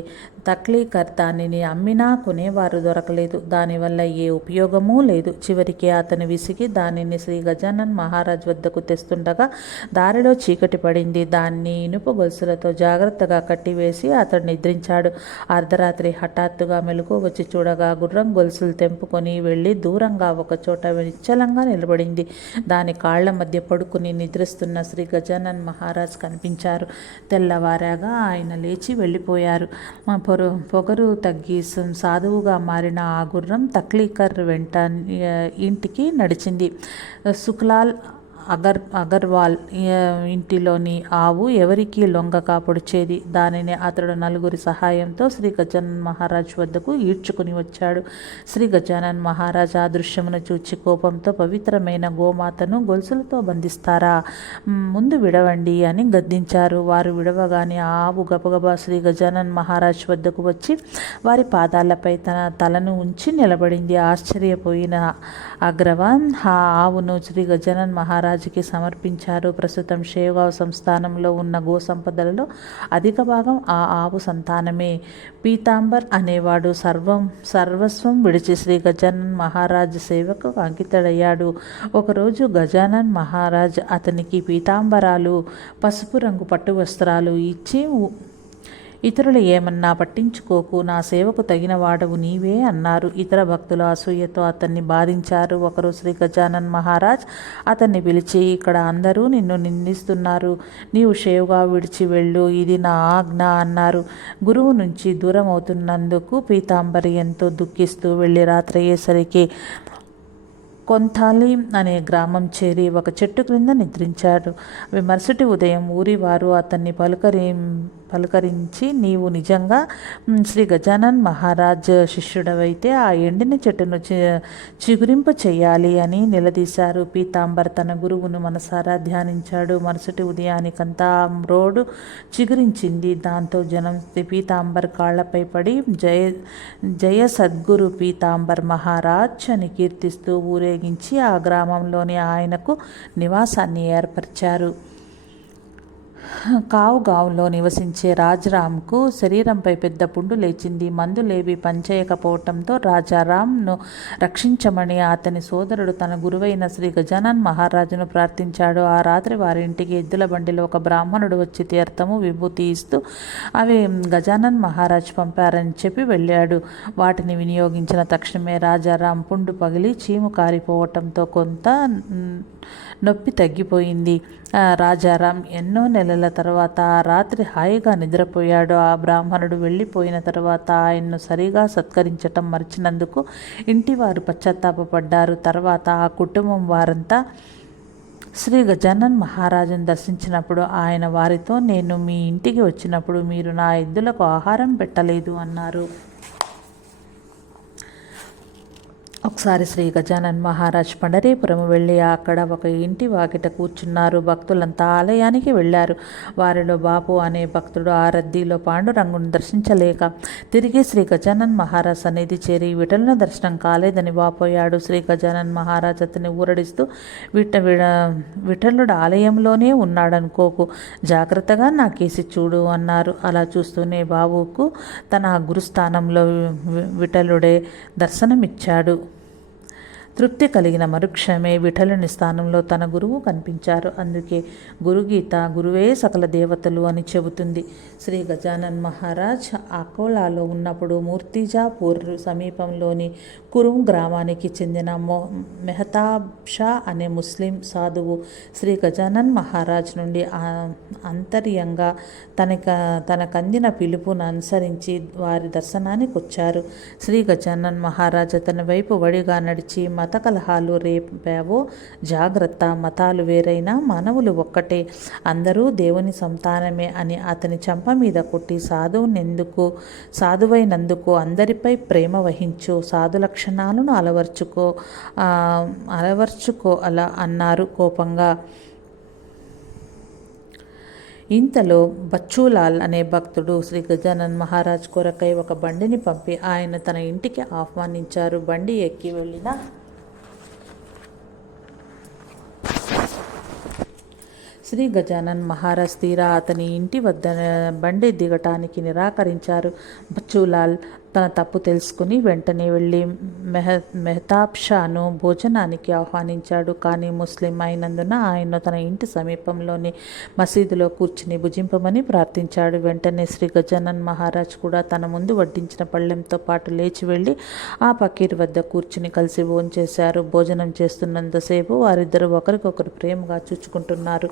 తక్లీకర్ దానిని అమ్మినా కొనేవారు దొరకలేదు. దానివల్ల ఏ ఉపయోగమూ లేదు. చివరికి అతను విసిగి దానిని శ్రీ గజానన్ మహారాజ్ వద్దకు తెస్తుండగా దారిలో చీకటి పడింది. దాన్ని ఇనుప గొలుసులతో జాగ్రత్తగా కట్టివేసి అతడు నిద్రించాడు. అర్ధరాత్రి హఠాత్తుగా మెలకువ వచ్చి చూడగా గుర్రం గొలుసులు తెంపుకొని వెళ్ళి దూరంగా ఒకచోట నిశ్చలంగా నిలబడింది. దాని కాళ్ల మధ్య పడుకుని నిద్రిస్తున్న శ్రీ గజానన్ మహారాజ్ కనిపించారు. తెల్లవారాగా ఆయన లేచి వెళ్ళిపోయారు. పొగరు తగ్గి సాధువుగా మారిన ఆ గుర్రం తక్లీకర్ వెంట ఇంటికి నడిచింది. సుఖ్లాల్ అగర్వాల్ ఇంటిలోని ఆవు ఎవరికీ లొంగక పొడిచేది. దానిని అతడు నలుగురి సహాయంతో శ్రీ గజానన్ మహారాజ్ వద్దకు ఈడ్చుకుని వచ్చాడు. శ్రీ గజానన్ మహారాజ్ ఆ దృశ్యమును చూచి కోపంతో, పవిత్రమైన గోమాతను గొలుసులతో బంధిస్తారా, ముందు విడవండి అని గద్దించారు. వారు విడవగానే ఆ ఆవు గబగబా శ్రీ గజానన్ మహారాజ్ వద్దకు వచ్చి వారి పాదాలపై తన తలను ఉంచి నిలబడింది. ఆశ్చర్యపోయిన అగ్రవాల్ ఆ ఆవును శ్రీ గజానన్ మహారాజుకి సమర్పించారు. ప్రస్తుతం షేవ్గావ్ సంస్థానంలో ఉన్న గో సంపదలలో అధిక భాగం ఆ ఆవు సంతానమే. పీతాంబర్ అనేవాడు సర్వస్వం విడిచి శ్రీ గజానన్ మహారాజ్ సేవకు అంకితుడయ్యాడు. ఒకరోజు గజానన్ మహారాజ్ అతనికి పీతాంబరాలు, పసుపు రంగు పట్టు వస్త్రాలు ఇచ్చి, ఇతరులు ఏమన్నా పట్టించుకోకు, నా సేవకు తగిన వాడవు నీవే అన్నారు. ఇతర భక్తులు అసూయతో అతన్ని బాధించారు. ఒకరు శ్రీ గజానన్ మహారాజ్ అతన్ని పిలిచి, ఇక్కడ అందరూ నిన్ను నిందిస్తున్నారు, నీవు షేవ్గా విడిచి వెళ్ళు, ఇది నా ఆజ్ఞ అన్నారు. గురువు నుంచి దూరం అవుతున్నందుకు పీతాంబరి ఎంతో దుఃఖిస్తూ వెళ్ళి రాత్రి అయ్యేసరికి కొంతాలి అనే గ్రామం చేరి ఒక చెట్టు క్రింద నిద్రించాడు. మరుసటి ఉదయం ఊరి వారు అతన్ని పలుకరించి, నీవు నిజంగా శ్రీ గజానన్ మహారాజ్ శిష్యుడవైతే ఆ ఎండిన చెట్టును చిగురింప చేయాలి అని నిలదీశారు. పీతాంబర్ తన గురువును మనసారా ధ్యానించాడు. మరుసటి ఉదయానికంతా రోడ్డు చిగురించింది. దాంతో జనం పీతాంబర్ కాళ్లపై పడి జయ సద్గురు పీతాంబర్ మహారాజ్ అని కీర్తిస్తూ ఊరేగించి ఆ గ్రామంలోని ఆయనకు నివాసాన్ని ఏర్పరిచారు. కావుగావ్లో నివసించే రాజారాంకు శరీరంపై పెద్ద పుండు లేచింది. మందులేవి పనిచేయకపోవటంతో రాజారాంను రక్షించమని అతని సోదరుడు తన గురువైన శ్రీ గజానన్ మహారాజును ప్రార్థించాడు. ఆ రాత్రి వారి ఇంటికి ఎద్దుల బండిలో ఒక బ్రాహ్మణుడు వచ్చి తీర్థము, విభూతి ఇస్తూ అవి గజానన్ మహారాజ్ పంపారని చెప్పి వెళ్ళాడు. వాటిని వినియోగించిన తక్షణమే రాజారాం పుండు పగిలి చీము కారిపోవటంతో కొంత నొప్పి తగ్గిపోయింది. రాజారాం ఎన్నో నెలల తర్వాత ఆ రాత్రి హాయిగా నిద్రపోయాడు. ఆ బ్రాహ్మణుడు వెళ్ళిపోయిన తర్వాత ఆయన్ను సరిగా సత్కరించటం మర్చినందుకు ఇంటివారు పశ్చాత్తాపడ్డారు. తర్వాత ఆ కుటుంబం వారంతా శ్రీ గజానన్ మహారాజును దర్శించినప్పుడు ఆయన వారితో, నేను మీ ఇంటికి వచ్చినప్పుడు మీరు నా ఎద్దులకు ఆహారం పెట్టలేదు అన్నారు. ఒకసారి శ్రీ గజానన్ మహారాజ్ పండరీపురం వెళ్ళి అక్కడ ఒక ఇంటి వాకిట కూర్చున్నారు. భక్తులంతా ఆలయానికి వెళ్ళారు. వారిలో బాపు అనే భక్తుడు ఆ రద్దీలో పాండురంగును దర్శించలేక తిరిగి శ్రీ గజానన్ మహారాజ్ సన్నిధి చేరి విఠలుని దర్శనం కాలేదని వాపోయాడు. శ్రీ గజానన్ మహారాజ్ అతన్ని ఊరడిస్తూ విఠలుడు ఆలయంలోనే ఉన్నాడనుకోకు, జాగ్రత్తగా నా కేసి చూడు అన్నారు. అలా చూస్తూనే బాబుకు తన గురుస్థానంలో విఠలుడే దర్శనమిచ్చాడు. తృప్తి కలిగిన మరుక్షణమే విఠలుని స్థానంలో తన గురువు కనిపించారు. అందుకే గురుగీత గురువే సకల దేవతలు అని చెబుతుంది. శ్రీ గజానన్ మహారాజ్ అకోలాలో ఉన్నప్పుడు మూర్తిజాపూర్ సమీపంలోని కురుం గ్రామానికి చెందిన మెహతాబ్ షా అనే ముస్లిం సాధువు శ్రీ గజానన్ మహారాజ్ నుండి అంతర్యంగా తనకందిన పిలుపును అనుసరించి వారి దర్శనానికి వచ్చారు. శ్రీ గజానన్ మహారాజ్ అతని వైపు వడిగా నడిచి, మత కలహాలు రేపావో జాగ్రత్త, మతాలు వేరైనా మానవులు ఒక్కటే, అందరూ దేవుని సంతానమే అని అతని చెంప మీద కొట్టి, సాధువైనందుకు అందరిపై ప్రేమ వహించు, సాధు లక్షణాలను అలవర్చుకో అలా అన్నారు కోపంగా. ఇంతలో బచ్చూలాల్ అనే భక్తుడు శ్రీ గజానన్ మహారాజ్ కొరకై ఒక బండిని పంపి ఆయన తన ఇంటికి ఆహ్వానించారు. బండి ఎక్కి వెళ్ళిన శ్రీ గజానన్ మహారాజ్ తీరా అతని ఇంటి వద్ద బండి దిగటానికి నిరాకరించారు. బచ్చూలాల్ తన తప్పు తెలుసుకుని వెంటనే వెళ్ళి మెహతాబ్ షాను భోజనానికి ఆహ్వానించాడు. కానీ ముస్లిం అయినందున ఆయన తన ఇంటి సమీపంలోని మసీదులో కూర్చుని భుజింపమని ప్రార్థించాడు. వెంటనే శ్రీ గజానన్ మహారాజ్ కూడా తన ముందు వడ్డించిన పళ్ళెంతో పాటు లేచి వెళ్ళి ఆ ఫకీర్ వద్ద కూర్చుని కలిసి భోంచేశారు. భోజనం చేస్తున్నంతసేపు వారిద్దరూ ఒకరికొకరు ప్రేమగా చూచుకుంటున్నారు.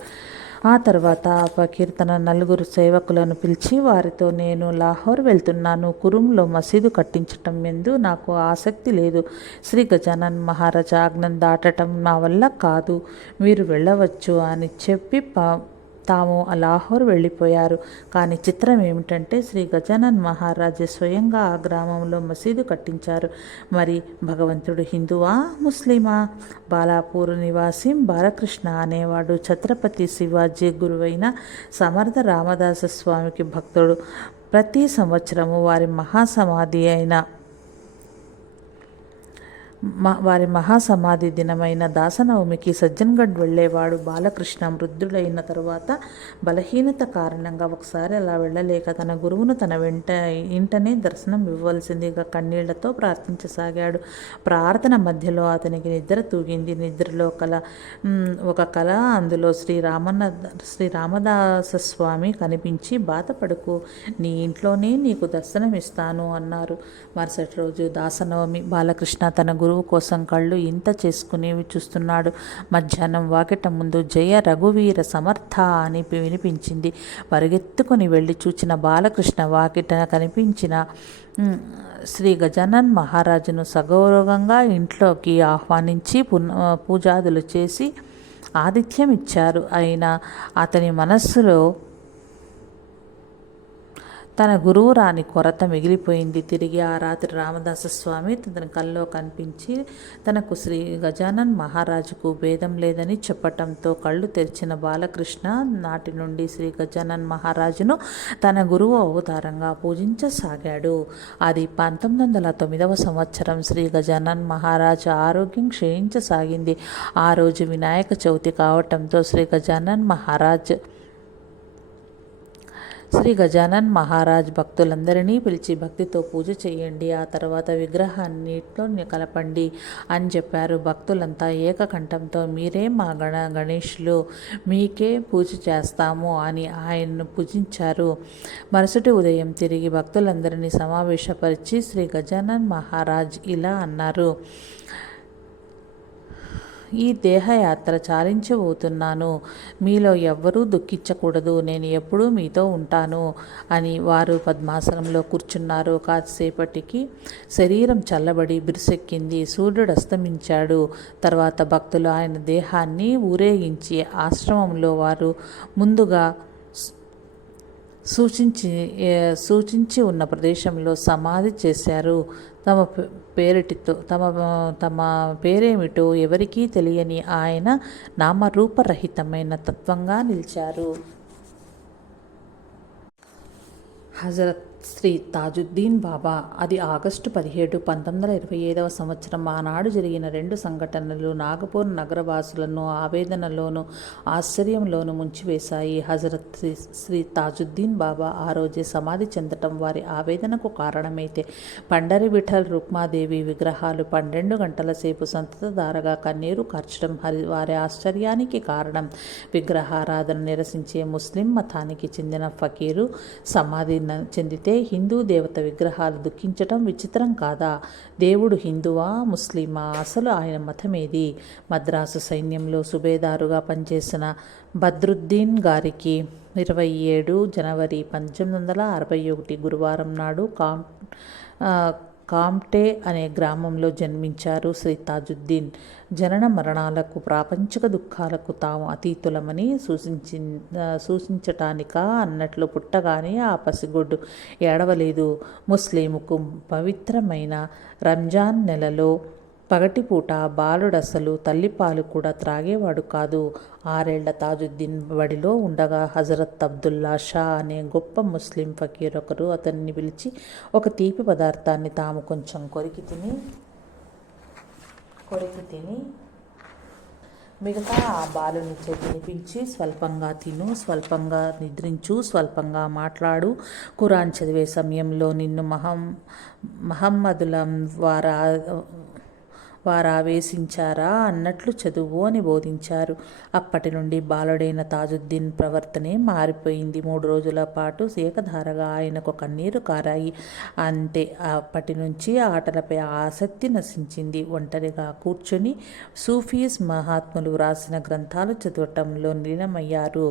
ఆ తర్వాత ఆ ఫకీర్ తన 4 సేవకులను పిలిచి వారితో, నేను లాహోర్ వెళ్తున్నాను. కురుంలో మసీదు కట్టించటం ఎందు నాకు ఆసక్తి లేదు. శ్రీ గజానన్ మహారాజ్ ఆజ్ఞను దాటటం నా వల్ల కాదు. మీరు వెళ్ళవచ్చు అని చెప్పి తాము లాహోర్ వెళ్ళిపోయారు. కానీ చిత్రం ఏమిటంటే శ్రీ గజానన్ మహారాజ్ స్వయంగా ఆ గ్రామంలో మసీదు కట్టించారు. మరి భగవంతుడు హిందువా ముస్లిమా? బాలాపూర్ నివాసి బాలకృష్ణ అనేవాడు ఛత్రపతి శివాజీ గురువైన సమర్థ రామదాస స్వామికి భక్తుడు. ప్రతి సంవత్సరము వారి మహాసమాధి దినమైన దాసనవమికి సజ్జన్గఢ్ వెళ్ళేవాడు. బాలకృష్ణ వృద్ధుడైన తరువాత బలహీనత కారణంగా ఒకసారి అలా వెళ్ళలేక తన గురువును తన ఇంటనే దర్శనం ఇవ్వవలసిందిగా కన్నీళ్లతో ప్రార్థించసాగాడు. ప్రార్థన మధ్యలో అతనికి నిద్ర తూగింది. నిద్రలో ఒక కళ. అందులో శ్రీ రామదాస స్వామి కనిపించి, బాధపడకు, నీ ఇంట్లోనే నీకు దర్శనమిస్తాను అన్నారు. మరుసటి రోజు దాసనవమి. బాలకృష్ణ తన గురువు కోసం కళ్ళు ఇంత చేసుకుని చూస్తున్నాడు. మధ్యాహ్నం వాకిట ముందు జయ రఘువీర సమర్థ అని వినిపించింది. పరిగెత్తుకుని వెళ్ళి చూచిన బాలకృష్ణ వాకిట కనిపించిన శ్రీ గజానన్ మహారాజును సగౌరవంగా ఇంట్లోకి ఆహ్వానించి పూజాదులు చేసి ఆతిథ్యం ఇచ్చారు. అయినా అతని మనస్సులో తన గురువు రాని కొరత మిగిలిపోయింది. తిరిగి ఆ రాత్రి రామదాస స్వామి తన కల్లో కనిపించి తనకు శ్రీ గజానన్ మహారాజుకు భేదం లేదని చెప్పటంతో కళ్ళు తెరిచిన బాలకృష్ణ నాటి నుండి శ్రీ గజానన్ మహారాజును తన గురువు అవతారంగా పూజించసాగాడు. అది 1909 సంవత్సరం. శ్రీ గజానన్ మహారాజు ఆరోగ్యం క్షీణించసాగింది. ఆ రోజు వినాయక చవితి కావటంతో శ్రీ గజానన్ మహారాజ్ భక్తులందరినీ పిలిచి భక్తితో పూజ చేయండి, ఆ తర్వాత విగ్రహాన్ని నీటిలో కలపండి అని చెప్పారు. భక్తులంతా ఏకకంఠంతో, మీరే మా గణేశులు, మీకే పూజ చేస్తాము అని ఆయన్ను పూజించారు. మరుసటి ఉదయం తిరిగి భక్తులందరినీ సమావేశపరిచి శ్రీ గజానన్ మహారాజ్ ఇలా అన్నారు: ఈ దేహయాత్ర చాలించబోతున్నాను. మీలో ఎవ్వరూ దుఃఖించకూడదు. నేను ఎప్పుడూ మీతో ఉంటాను అని. వారు పద్మాసనంలో కూర్చున్నారు. కాసేపటికి శరీరం చల్లబడి బిరుసెక్కింది. సూర్యుడు అస్తమించాడు. తర్వాత భక్తులు ఆయన దేహాన్ని ఊరేగించి ఆశ్రమంలో వారు ముందుగా సూచించి ఉన్న ప్రదేశంలో సమాధి చేశారు. తమ పేరిటితో తమ పేరేమిటో ఎవరికీ తెలియని ఆయన నామరూపరహితమైన తత్వంగా నిలిచారు. హజరత్ శ్రీ తాజుద్దీన్ బాబా. అది ఆగస్టు 17, 1925 సంవత్సరం. ఆనాడు జరిగిన 2 సంఘటనలు నాగపూర్ నగరవాసులను ఆవేదనలోనూ ఆశ్చర్యంలోనూ ముంచివేశాయి. హజరత్ శ్రీ తాజుద్దీన్ బాబా ఆ రోజే సమాధి చెందటం వారి ఆవేదనకు కారణమైతే, పండరి విఠల్ రుక్మాదేవి విగ్రహాలు 12 గంటల సేపు సంతతధారగా కన్నీరు కార్చడం వారి ఆశ్చర్యానికి కారణం. విగ్రహారాధన నిరసించే ముస్లిం మతానికి చెందిన ఫకీరు సమాధి చెందితే హిందూ దేవత విగ్రహాలు దుఃఖించటం విచిత్రం కాదా? దేవుడు హిందువా, ముస్లిమా? అసలు ఆయన మతమేది? మద్రాసు సైన్యంలో సుబేదారుగా పనిచేసిన బద్రుద్దీన్ గారికి 27 జనవరి 1861 గురువారం నాడు కామ్టే అనే గ్రామంలో జన్మించారు శ్రీ తాజుద్దీన్. జనన మరణాలకు, ప్రాపంచిక దుఃఖాలకు తాము అతీతులమని సూచించటానికా అన్నట్లు పుట్టగానే ఆ పసిగొడ్డు ఏడవలేదు. ముస్లింకు పవిత్రమైన రంజాన్ నెలలో పగటిపూట బాలుడసలు తల్లిపాలు కూడా త్రాగేవాడు కాదు. 6 ఏళ్ల తాజుద్దీన్ బడిలో ఉండగా హజరత్ అబ్దుల్లా షా అనే గొప్ప ముస్లిం ఫకీర్ ఒకరు అతన్ని పిలిచి ఒక తీపి పదార్థాన్ని తాము కొంచెం కొరికి తిని మిగతా ఆ బాలునిచే తినిపించి, స్వల్పంగా తిను, స్వల్పంగా నిద్రించు, స్వల్పంగా మాట్లాడు, ఖురాన్ చదివే సమయంలో నిన్ను మహమ్మదులం వారావేశించారా అన్నట్లు చదువు అని బోధించారు. అప్పటి నుండి బాలుడైన తాజుద్దీన్ ప్రవర్తనే మారిపోయింది. 3 రోజుల పాటు ఏకధారగా ఆయనకు కన్నీరు కారాయి. అంతే. అప్పటి నుంచి ఆటలపై ఆసక్తి నశించింది. ఒంటరిగా కూర్చొని సూఫీస్ మహాత్ములు వ్రాసిన గ్రంథాలు చదవటంలో లీనమయ్యారు.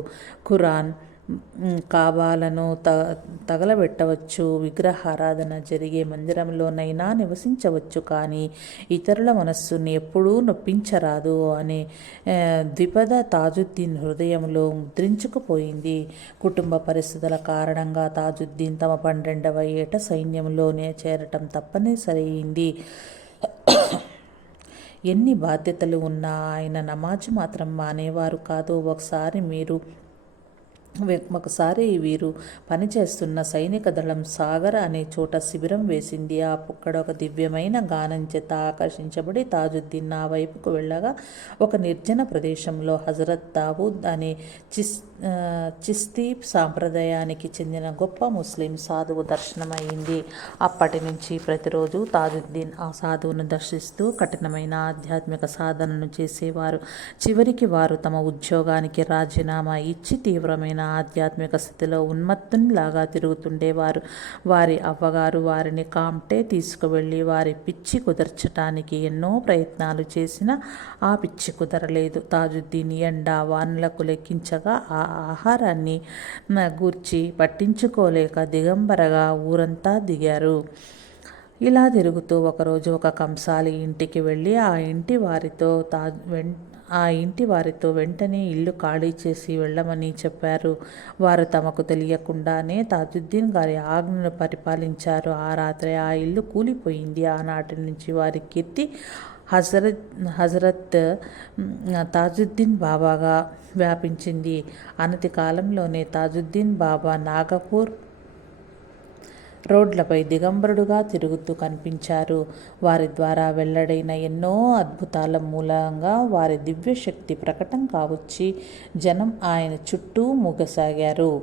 ఖురాన్, కాబాలను తగలబెట్టవచ్చు, విగ్రహారాధన జరిగే మందిరంలోనైనా నివసించవచ్చు, కానీ ఇతరుల మనస్సుని ఎప్పుడూ నొప్పించరాదు అనే ద్విపద తాజుద్దీన్ హృదయంలో ముద్రించుకుపోయింది. కుటుంబ పరిస్థితుల కారణంగా తాజుద్దీన్ తమ 12వ ఏట సైన్యంలోనే చేరటం తప్పనిసరైంది. ఎన్ని బాధ్యతలు ఉన్నా ఆయన నమాజు మాత్రం మానేవారు కాదు. ఒకసారి వీరు పనిచేస్తున్న సైనిక దళం సాగర్ అనే చోట శిబిరం వేసింది. అక్కడ ఒక దివ్యమైన గానం చేత ఆకర్షించబడి తాజుద్దీన్ ఆ వైపుకు వెళ్ళగా ఒక నిర్జన ప్రదేశంలో హజరత్ దావూద్ అనే చిస్తీ సాంప్రదాయానికి చెందిన గొప్ప ముస్లిం సాధువు దర్శనమైంది. అప్పటి నుంచి ప్రతిరోజు తాజుద్దీన్ ఆ సాధువును దర్శిస్తూ కఠినమైన ఆధ్యాత్మిక సాధనను చేసేవారు. చివరికి వారు తమ ఉద్యోగానికి రాజీనామా ఇచ్చి తీవ్రమైన ఆధ్యాత్మిక స్థితిలో ఉన్మత్తునిలాగా తిరుగుతుండేవారు. వారి అవ్వగారు వారిని కామ్టే తీసుకువెళ్ళి వారి పిచ్చి కుదర్చటానికి ఎన్నో ప్రయత్నాలు చేసినా ఆ పిచ్చి కుదరలేదు. తాజుద్దీన్ ఎండ వానలకు లెక్కించగా ఆ ఆహారాన్ని గూర్చి పట్టించుకోలేక దిగంబరగా ఊరంతా దిగారు. ఇలా తిరుగుతూ ఒకరోజు ఒక కంసాలి ఇంటికి వెళ్ళి ఆ ఇంటి వారితో వెంటనే ఇల్లు ఖాళీ చేసి వెళ్ళమని చెప్పారు. వారు తమకు తెలియకుండానే తాజుద్దీన్ గారి ఆజ్ఞను పరిపాలించారు. ఆ రాత్రి ఆ ఇల్లు కూలిపోయింది. ఆనాటి నుంచి వారి కీర్తి హజరత్ తాజుద్దీన్ బాబాగా వ్యాపించింది. అనతి కాలంలోనే తాజుద్దీన్ బాబా నాగపూర్ రోడ్లపై దిగంబరుడుగా తిరుగుతూ కనిపించారు. వారి ద్వారా వెల్లడైన ఎన్నో అద్భుతాల మూలంగా వారి దివ్యశక్తి ప్రకటన కావచ్చి జనం ఆయన చుట్టూ మూగసాగారు.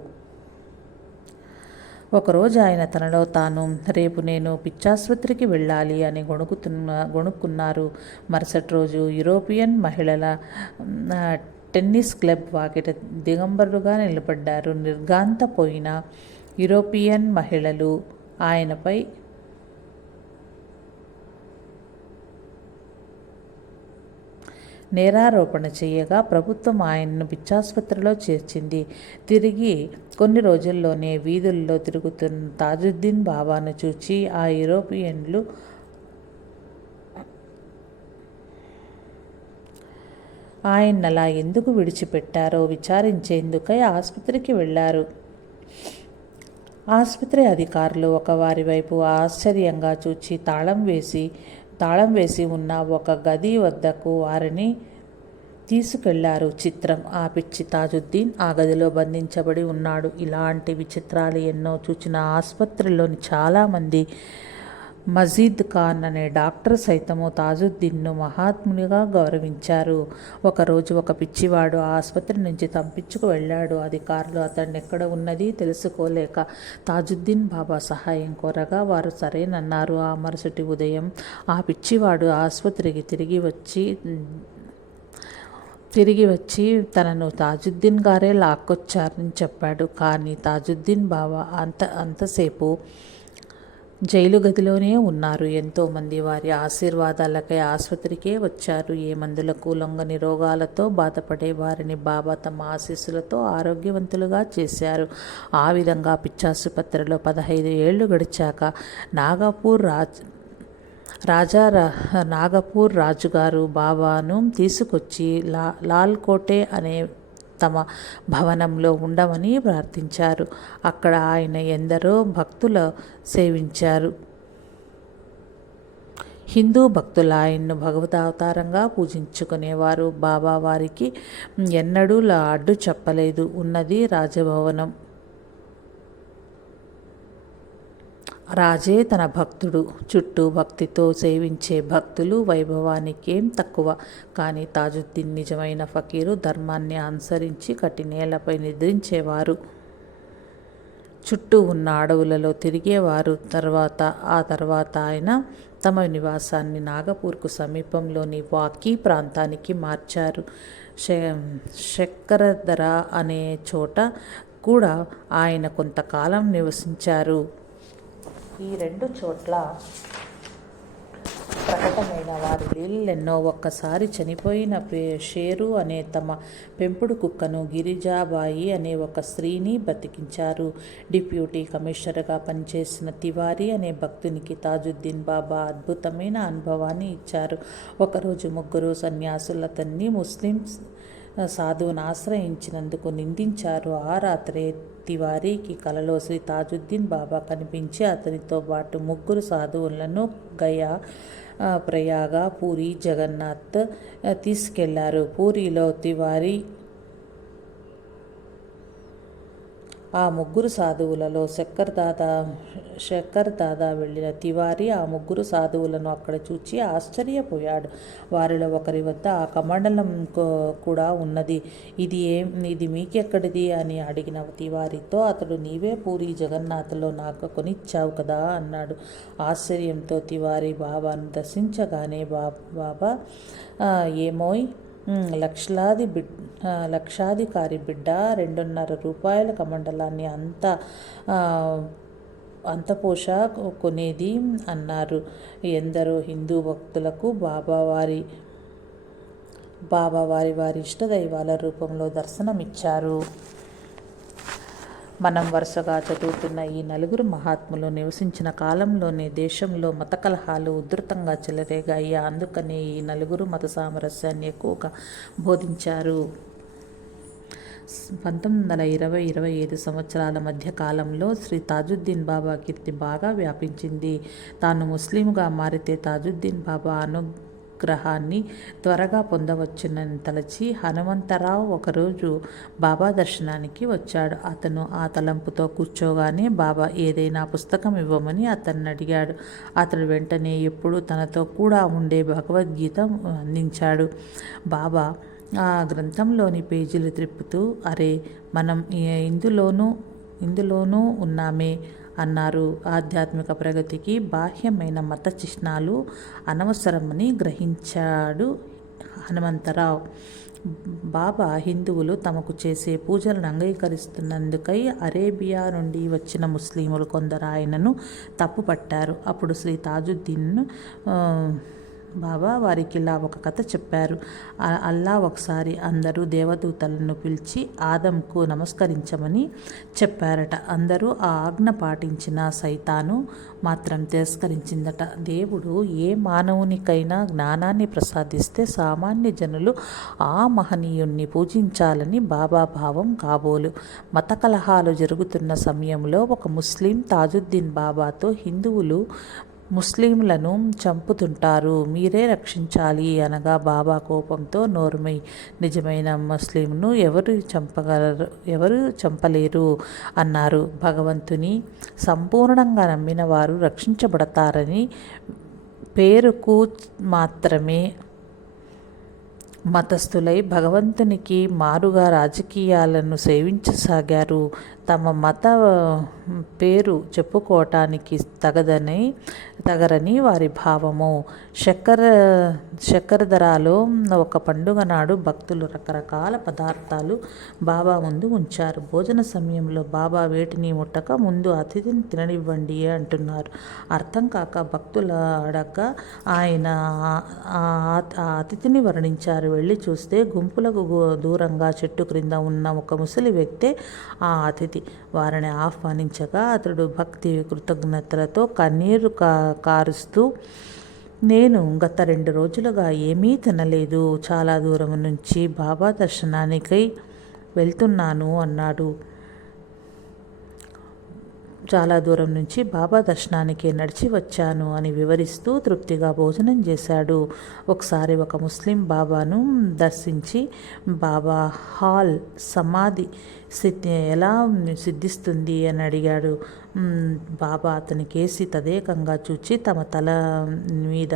ఒకరోజు ఆయన తనలో తాను, రేపు నేను పిచ్చాసుపత్రికి వెళ్ళాలి అని గొణుక్కున్నారు. మరుసటి రోజు యూరోపియన్ మహిళల టెన్నిస్ క్లబ్ వాకిట దిగంబరుడుగా నిలబడ్డారు. నిర్ఘాంతపోయిన యూరోపియన్ మహిళలు ఆయనపై నేరారోపణ చేయగా ప్రభుత్వం ఆయన్ను పిచ్చాసుపత్రిలో చేర్చింది. తిరిగి కొన్ని రోజుల్లోనే వీధుల్లో తిరుగుతున్న తాజుద్దీన్ బాబాను చూచి ఆ యూరోపియన్లు ఆయన్నలా ఎందుకు విడిచిపెట్టారో విచారించేందుకై ఆసుపత్రికి వెళ్ళారు. ఆసుపత్రి అధికారులు ఒక వారి వైపు ఆశ్చర్యంగా చూచి తాళం వేసి ఉన్న ఒక గది వద్దకు వారిని తీసుకెళ్లారు. చిత్రం, ఆ పిచ్చి తాజుద్దీన్ ఆ గదిలో బంధించబడి ఉన్నాడు. ఇలాంటి విచిత్రాలు ఎన్నో చూచిన ఆసుపత్రిలోని చాలామంది, మజీద్ ఖాన్ అనే డాక్టర్ సైతము తాజుద్దీన్ను మహాత్మునిగా గౌరవించారు. ఒకరోజు ఒక పిచ్చివాడు ఆసుపత్రి నుంచి తప్పించుకు వెళ్ళాడు. అధికారులు అతన్ని ఎక్కడ ఉన్నది తెలుసుకోలేక తాజుద్దీన్ బాబా సహాయం కోరగా వారు సరేనన్నారు. ఆ మరుసటి ఉదయం ఆ పిచ్చివాడు ఆసుపత్రికి తిరిగి వచ్చి తనను తాజుద్దీన్ గారే లాక్కొచ్చారని చెప్పాడు. కానీ తాజుద్దీన్ బాబా అంతసేపు జైలు గదిలోనే ఉన్నారు. ఎంతోమంది వారి ఆశీర్వాదాలకై ఆసుపత్రికే వచ్చారు. ఏ మందులకు లొంగని రోగాలతో బాధపడే వారిని బాబా తమ ఆశీస్సులతో ఆరోగ్యవంతులుగా చేశారు. ఆ విధంగా పిచ్చాసుపత్రిలో 15 ఏళ్లు గడిచాక నాగపూర్ రాజుగారు బాబాను తీసుకొచ్చి లాల్ కోటే అనే తమ భవనంలో ఉండమని ప్రార్థించారు. అక్కడ ఆయన ఎందరో భక్తులు సేవించారు. హిందూ భక్తులు ఆయన్ను భగవతావతారంగా పూజించుకునేవారు. బాబా వారికి ఎన్నడూ అడ్డు చెప్పలేదు. ఉన్నది రాజభవనం. రాజే తన భక్తుడు. చుట్టూ భక్తితో సేవించే భక్తులు వైభవానికేం తక్కువ. కానీ తాజుద్దీన్ నిజమైన ఫకీరు. ధర్మాన్ని అనుసరించి కట్టినేలపై నిద్రించేవారు. చుట్టూ ఉన్న అడవులలో తిరిగేవారు. ఆ తర్వాత ఆయన తమ నివాసాన్ని నాగపూర్కు సమీపంలోని వాకీ ప్రాంతానికి మార్చారు. శక్కరధర అనే చోట కూడా ఆయన కొంతకాలం నివసించారు. ఈ 2 చోట్ల ప్రకటమైన వారి లీలెన్నో. ఒక్కసారి చనిపోయిన షేరు అనే తమ పెంపుడు కుక్కను గిరిజాబాయి అనే ఒక స్త్రీని బతికించారు. డిప్యూటీ కమిషనర్గా పనిచేసిన తివారీ అనే భక్తునికి తాజుద్దీన్ బాబా అద్భుతమైన అనుభవాన్ని ఇచ్చారు. ఒకరోజు 3 సన్యాసులు అతన్ని ముస్లిం సాధువును ఆశ్రయించినందుకు నిందించారు. ఆ రాత్రే తివారీకి కలలో శ్రీ తాజుద్దీన్ బాబా కనిపించి అతనితో పాటు 3 సాధువులను గయా, ప్రయాగ, పూరి, జగన్నాథ్ తీసుకెళ్లారు. పూరిలో తివారీ ఆ 3 సాధువులలో శక్కర్ దాదా వెళ్ళిన తివారీ ఆ 3 సాధువులను అక్కడ చూచి ఆశ్చర్యపోయాడు. వారిలో ఒకరి వద్ద ఆ కమండలం కూడా ఉన్నది. ఇది మీకెక్కడిది అని అడిగిన తివారీతో అతడు నీవే పూరి జగన్నాథ్లో నాకు కొనిచ్చావు కదా అన్నాడు. ఆశ్చర్యంతో తివారీ బాబాను దర్శించగానే బాబా ఏమోయ్, లక్షాధికారి బిడ్డ 2.5 రూపాయల కమండలాన్ని అంత పోషా కొనేది అన్నారు. ఎందరో హిందూ భక్తులకు బాబా వారి ఇష్టదైవాల రూపంలో దర్శనమిచ్చారు. మనం వరుసగా చదువుతున్న ఈ 4 మహాత్ములు నివసించిన కాలంలోనే దేశంలో మత కలహాలు ఉధృతంగా చెలరేగాయి. అందుకనే ఈ 4 మత సామరస్యాన్ని ఎక్కువగా బోధించారు. 1920-25 సంవత్సరాల మధ్య కాలంలో శ్రీ తాజుద్దీన్ బాబా కీర్తి బాగా వ్యాపించింది. తాను ముస్లింగా మారితే తాజుద్దీన్ బాబా అనుగ్రహాన్ని త్వరగా పొందవచ్చునని తలచి హనుమంతరావు ఒకరోజు బాబా దర్శనానికి వచ్చాడు. అతను ఆ తలంపుతో కూర్చోగానే బాబా ఏదైనా పుస్తకం ఇవ్వమని అతన్ని అడిగాడు. అతడు వెంటనే ఎప్పుడూ తనతో కూడా ఉండే భగవద్గీత అందించాడు. బాబా ఆ గ్రంథంలోని పేజీలు త్రిప్పుతూ, అరే, మనం ఇందులోనూ ఉన్నామే అన్నారు. ఆధ్యాత్మిక ప్రగతికి బాహ్యమైన మత చిహ్నాలు అనవసరమని గ్రహించాడు హనుమంతరావు. బాబా హిందువులు తమకు చేసే పూజలను అంగీకరిస్తున్నందుకై అరేబియా నుండి వచ్చిన ముస్లింలు కొందరు ఆయనను తప్పుపట్టారు. అప్పుడు శ్రీ తాజుద్దీన్ బాబా వారికి ఇలా ఒక కథ చెప్పారు. అల్లా ఒకసారి అందరూ దేవదూతలను పిలిచి ఆదంకు నమస్కరించమని చెప్పారట. అందరూ ఆ ఆజ్ఞ పాటించిన సైతాను మాత్రం తిరస్కరించిందట. దేవుడు ఏ మానవునికైనా జ్ఞానాన్ని ప్రసాదిస్తే సామాన్య జనులు ఆ మహనీయుణ్ణి పూజించాలని బాబా భావం కాబోలు. మత కలహాలు జరుగుతున్న సమయంలో ఒక ముస్లిం తాజుద్దీన్ బాబాతో హిందువులు ముస్లింలను చంపుతుంటారు, మీరే రక్షించాలి అనగా బాబా కోపంతో నోర్మై, నిజమైన ముస్లింను ఎవరు చంపలేరు అన్నారు. భగవంతుని సంపూర్ణంగా నమ్మిన వారు రక్షించబడతారని పేరుకు మాత్రమే మతస్థులై భగవంతునికి మారుగా రాజకీయాలను సేవించసాగారు. తమ మత పేరు చెప్పుకోవటానికి తగరని వారి భావము. శక్కరదరాలో ఒక పండుగ నాడు భక్తులు రకరకాల పదార్థాలు బాబా ముందు ఉంచారు. భోజన సమయంలో బాబా వేటిని ముట్టక ముందు అతిథిని తిననివ్వండి అంటున్నారు. అర్థం కాక భక్తుల అడగ్గా ఆయన ఆ అతిథిని వర్ణించారు. వెళ్ళి చూస్తే గుంపులకు దూరంగా చెట్టు క్రింద ఉన్న ఒక ముసలి వ్యక్తే ఆ అతిథి. వారిని ఆహ్వానించగా అతడు భక్తి కృతజ్ఞతలతో కన్నీరు కారుస్తూ, నేను గత 2 రోజులుగా ఏమీ తినలేదు, చాలా దూరం నుంచి బాబా దర్శనానికై వెళ్తున్నాను అన్నాడు. చాలా దూరం నుంచి బాబా దర్శనానికి నడిచి వచ్చాను అని వివరిస్తూ తృప్తిగా భోజనం చేశాడు. ఒకసారి ఒక ముస్లిం బాబాను దర్శించి, బాబా హాల్ సమాధి స్థితి ఎలా సిద్ధిస్తుంది అని అడిగాడు. బాబా అతని కేసి తదేకంగా చూచి తమ తల మీద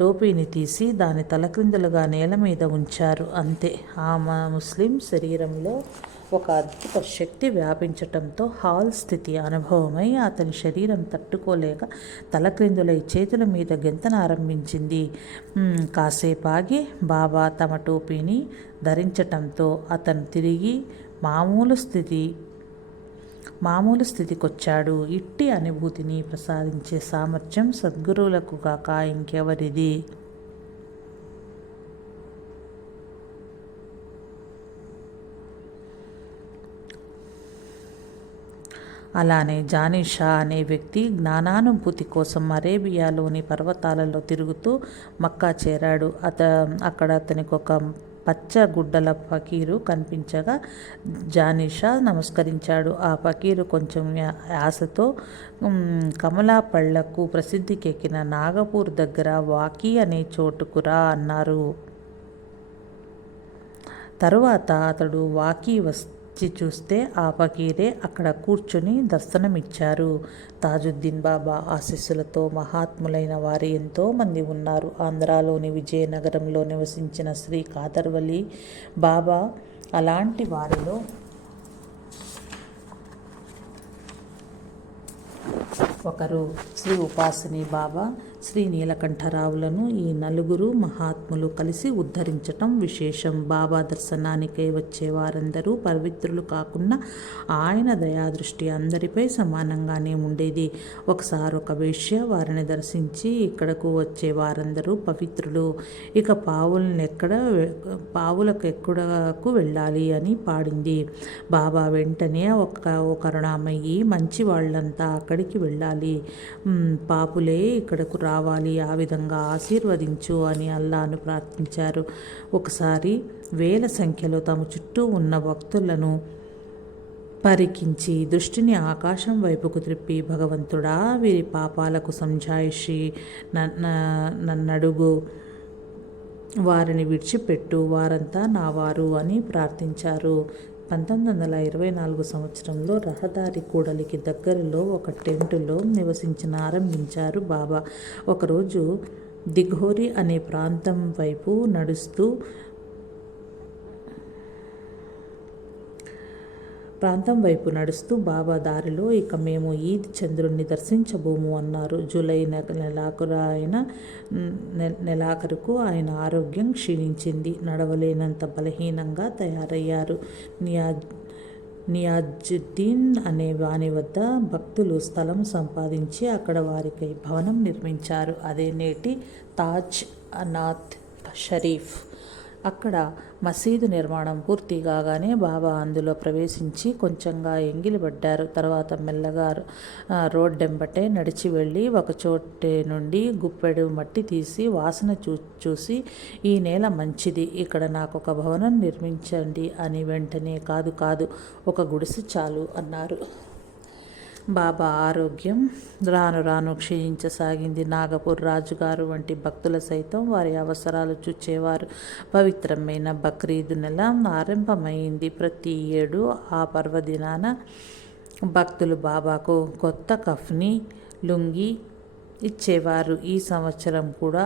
టోపీని తీసి దాని తలక్రిందులుగా నేల మీద ఉంచారు. అంతే. ఆ ముస్లిం శరీరంలో ఒక అద్భుత శక్తి వ్యాపించటంతో హాల్ స్థితి అనుభవమై అతని శరీరం తట్టుకోలేక తలక్రిందులై చేతుల మీద గెంతనారంభించింది. కాసేపాగి బాబా తమ టోపీని ధరించటంతో అతను తిరిగి మామూలు స్థితికొచ్చాడు. ఇట్టి అనుభూతిని ప్రసాదించే సామర్థ్యం సద్గురువులకు కాక ఇంకెవరిది? అలానే జానీషా అనే వ్యక్తి జ్ఞానానుభూతి కోసం అరేబియాలోని పర్వతాలలో తిరుగుతూ మక్కా చేరాడు. అక్కడ అతనికి ఒక పచ్చ గుడ్డల ఫకీరు కనిపించగా జానీషా నమస్కరించాడు. ఆ ఫకీరు కొంచెం ఆశతో, కమలా పళ్లకు ప్రసిద్ధికెక్కిన నాగపూర్ దగ్గర వాకీ అనే చోటుకురా అన్నారు. తరువాత అతడు వాకీ చూస్తే ఆ ఫకీరే అక్కడ కూర్చుని దర్శనమిచ్చారు. తాజుద్దీన్ బాబా ఆశీస్సులతో మహాత్ములైన వారు ఎంతోమంది ఉన్నారు. ఆంధ్రాలోని విజయనగరంలో నివసించిన శ్రీ కాదర్వలి బాబా అలాంటి వారిలో ఒకరు. శ్రీ ఉపాసిని బాబా, శ్రీ నీలకంఠరావులను ఈ 4 మహాత్ములు కలిసి ఉద్ధరించటం విశేషం. బాబా దర్శనానికై వచ్చే వారందరూ పవిత్రులు కాకున్నా ఆయన దయాదృష్టి అందరిపై సమానంగానే ఉండేది. ఒకసారి ఒక వేశ్య వారిని దర్శించి, ఇక్కడకు వచ్చే వారందరూ పవిత్రులు, ఇక పావులకు ఎక్కడకు వెళ్ళాలి అని పాడింది. బాబా వెంటనే ఒక కరుణామయ్యి, మంచి వాళ్ళంతా అక్కడికి వెళ్ళాలి, పాపులే ఇక్కడకు రావాలి, ఆ విధంగా ఆశీర్వదించు అని అల్లాను ప్రార్థించారు. ఒకసారి వేల సంఖ్యలో తమ చుట్టూ ఉన్న భక్తులను పరికించి దృష్టిని ఆకాశం వైపుకు త్రిప్పి, భగవంతుడా, వీరి పాపాలకు సంజాయిషి నన్నడుగు, వారిని విడిచిపెట్టు, వారంతా నావారు అని ప్రార్థించారు. 1924 సంవత్సరంలో రహదారి కూడలికి దగ్గరలో ఒక టెంటులో ఆరంభించారు బాబా. ఒకరోజు దిఘోరి అనే ప్రాంతం వైపు నడుస్తూ బాబా దారిలో, ఇక మేము ఈద్ చంద్రుణ్ణి దర్శించబోము అన్నారు. జూలై నెలాఖరుకు ఆయన ఆరోగ్యం క్షీణించింది. నడవలేనంత బలహీనంగా తయారయ్యారు. నియాజుద్దీన్ అనే వాని వద్ద భక్తులు స్థలం సంపాదించి అక్కడ వారికై భవనం నిర్మించారు. అదే నేటి తాజ్ అనాత్ షరీఫ్. అక్కడ మసీదు నిర్మాణం పూర్తి కాగానే బాబా అందులో ప్రవేశించి కొంచెంగా ఎంగిలిపడ్డారు. తర్వాత మెల్లగా రోడ్డెంబటే నడిచి వెళ్ళి ఒక చోటే నుండి గుప్పెడు మట్టి తీసి వాసన చూసి ఈ నేల మంచిది, ఇక్కడ నాకు ఒక భవనం నిర్మించండి అని వెంటనే కాదు ఒక గుడిసె చాలు అన్నారు. బాబా ఆరోగ్యం రాను రాను క్షీణించసాగింది. నాగపూర్ రాజుగారు వంటి భక్తుల సైతం వారి అవసరాలు చూచేవారు. పవిత్రమైన బక్రీద్ నెల ఆరంభమైంది. ప్రతి ఏడు ఆ పర్వదినాన భక్తులు బాబాకు కొత్త కఫ్ని, లుంగి ఇచ్చేవారు. ఈ సంవత్సరం కూడా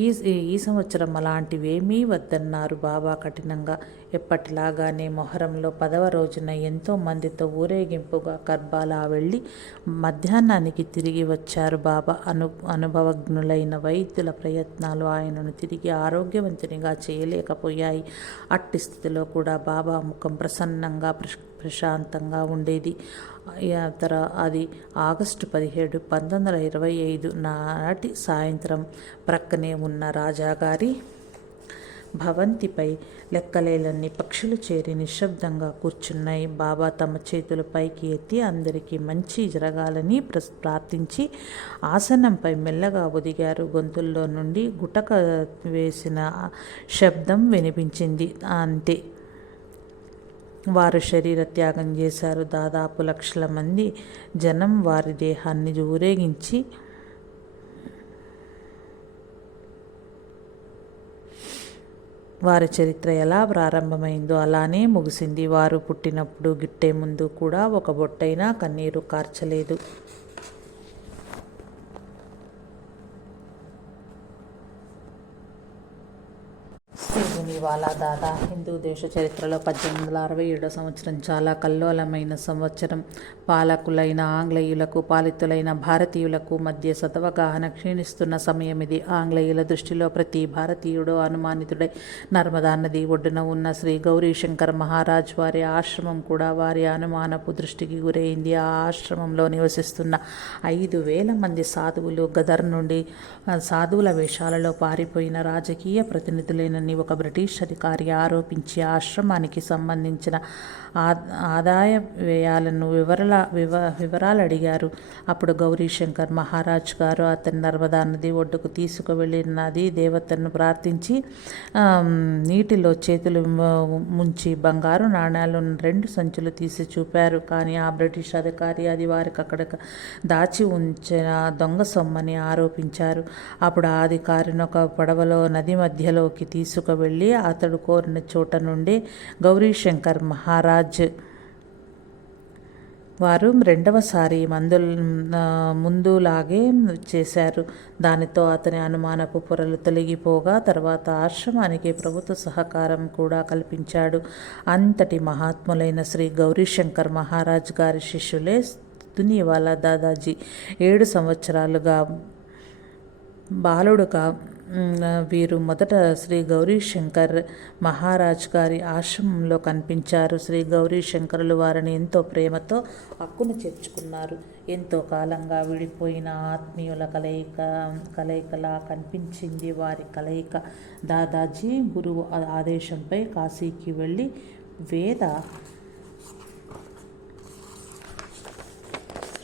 ఈ సంవత్సరం అలాంటివేమీ వద్దన్నారు బాబా కఠినంగా. ఎప్పటిలాగానే మొహరంలో 10వ రోజున ఎంతో మందితో ఊరేగింపుగా కర్బాలా వెళ్ళి మధ్యాహ్నానికి తిరిగి వచ్చారు బాబా. అనుభవజ్ఞులైన వైద్యుల ప్రయత్నాలు ఆయనను తిరిగి ఆరోగ్యవంతునిగా చేయలేకపోయాయి. అట్టి స్థితిలో కూడా బాబా ముఖం ప్రసన్నంగా ప్రశాంతంగా ఉండేది. అది ఆగస్టు 17, 1925 నాటి సాయంత్రం. ప్రక్కనే ఉన్న రాజాగారి భవంతిపై లెక్కలేనన్ని పక్షులు చేరి నిశ్శబ్దంగా కూర్చున్నాయి. బాబా తమ చేతులు పైకి ఎత్తి అందరికీ మంచి జరగాలని ప్రార్థించి ఆసనంపై మెల్లగా ఒదిగారు. గొంతుల్లో నుండి గుటక వేసిన శబ్దం వినిపించింది. అంతే, వారు శరీర త్యాగం చేశారు. దాదాపు లక్షల మంది జనం వారి దేహాన్ని ఊరేగించి వారి చరిత్ర ఎలా ప్రారంభమైందో అలానే ముగిసింది. వారు పుట్టినప్పుడు గిట్టే ముందు కూడా ఒక బొట్టైనా కన్నీరు కార్చలేదు. శ్రీనివాలా దాదా. హిందూ దేశ చరిత్రలో 1867 సంవత్సరం చాలా కల్లోలమైన సంవత్సరం. పాలకులైన ఆంగ్లేయులకు, పాలితులైన భారతీయులకు మధ్య సతవగాహన క్షీణిస్తున్న సమయం ఇది. ఆంగ్లేయుల దృష్టిలో ప్రతి భారతీయుడు అనుమానితుడై నర్మదా నది ఒడ్డున ఉన్న శ్రీ గౌరీశంకర్ మహారాజ్ వారి ఆశ్రమం కూడా వారి అనుమానపు దృష్టికి గురైంది. ఆ ఆశ్రమంలో నివసిస్తున్న 5,000 మంది సాధువులు గదర్ నుండి సాధువుల వేషాలలో పారిపోయిన రాజకీయ ప్రతినిధులేనని ఒక బ్రిటిష్ అధికారి ఆరోపించి ఆశ్రమానికి సంబంధించిన ఆదాయ వ్యయాలను వివరాలు అడిగారు. అప్పుడు గౌరీశంకర్ మహారాజ్ గారు అతని నర్మదా నది ఒడ్డుకు తీసుకువెళ్ళి నది దేవతను ప్రార్థించి నీటిలో చేతులు ముంచి బంగారు నాణ్యాలు 2 సంచులు తీసి చూపారు. కానీ ఆ బ్రిటిష్ అధికారి అది వారికి అక్కడ దాచి ఉంచిన దొంగ సొమ్మని ఆరోపించారు. అప్పుడు ఆ అధికారిని ఒక పడవలో నది మధ్యలోకి తీసుకువెళ్ళి అతడు కోరిన చోట నుండి గౌరీశంకర్ మహారాజ్ వారు 2వసారి ముందులాగే చేశారు. దానితో అతని అనుమానపు పొరలు తొలగిపోగా తర్వాత ఆశ్రమానికి ప్రభుత్వ సహకారం కూడా కల్పించాడు. అంతటి మహాత్ములైన శ్రీ గౌరీశంకర్ మహారాజ్ గారి శిష్యులే తునివాలా దాదాజీ. 7 సంవత్సరాలుగా బాలుడుగా వీరు మొదట శ్రీ గౌరీశంకర్ మహారాజ్ గారి ఆశ్రమంలో కనిపించారు. శ్రీ గౌరీశంకరులు వారిని ఎంతో ప్రేమతో హక్కును చేర్చుకున్నారు. ఎంతో కాలంగా విడిపోయిన ఆత్మీయుల కలయికలా కనిపించింది వారి కలయిక. దాదాజీ గురువు ఆదేశంపై కాశీకి వెళ్ళి వేద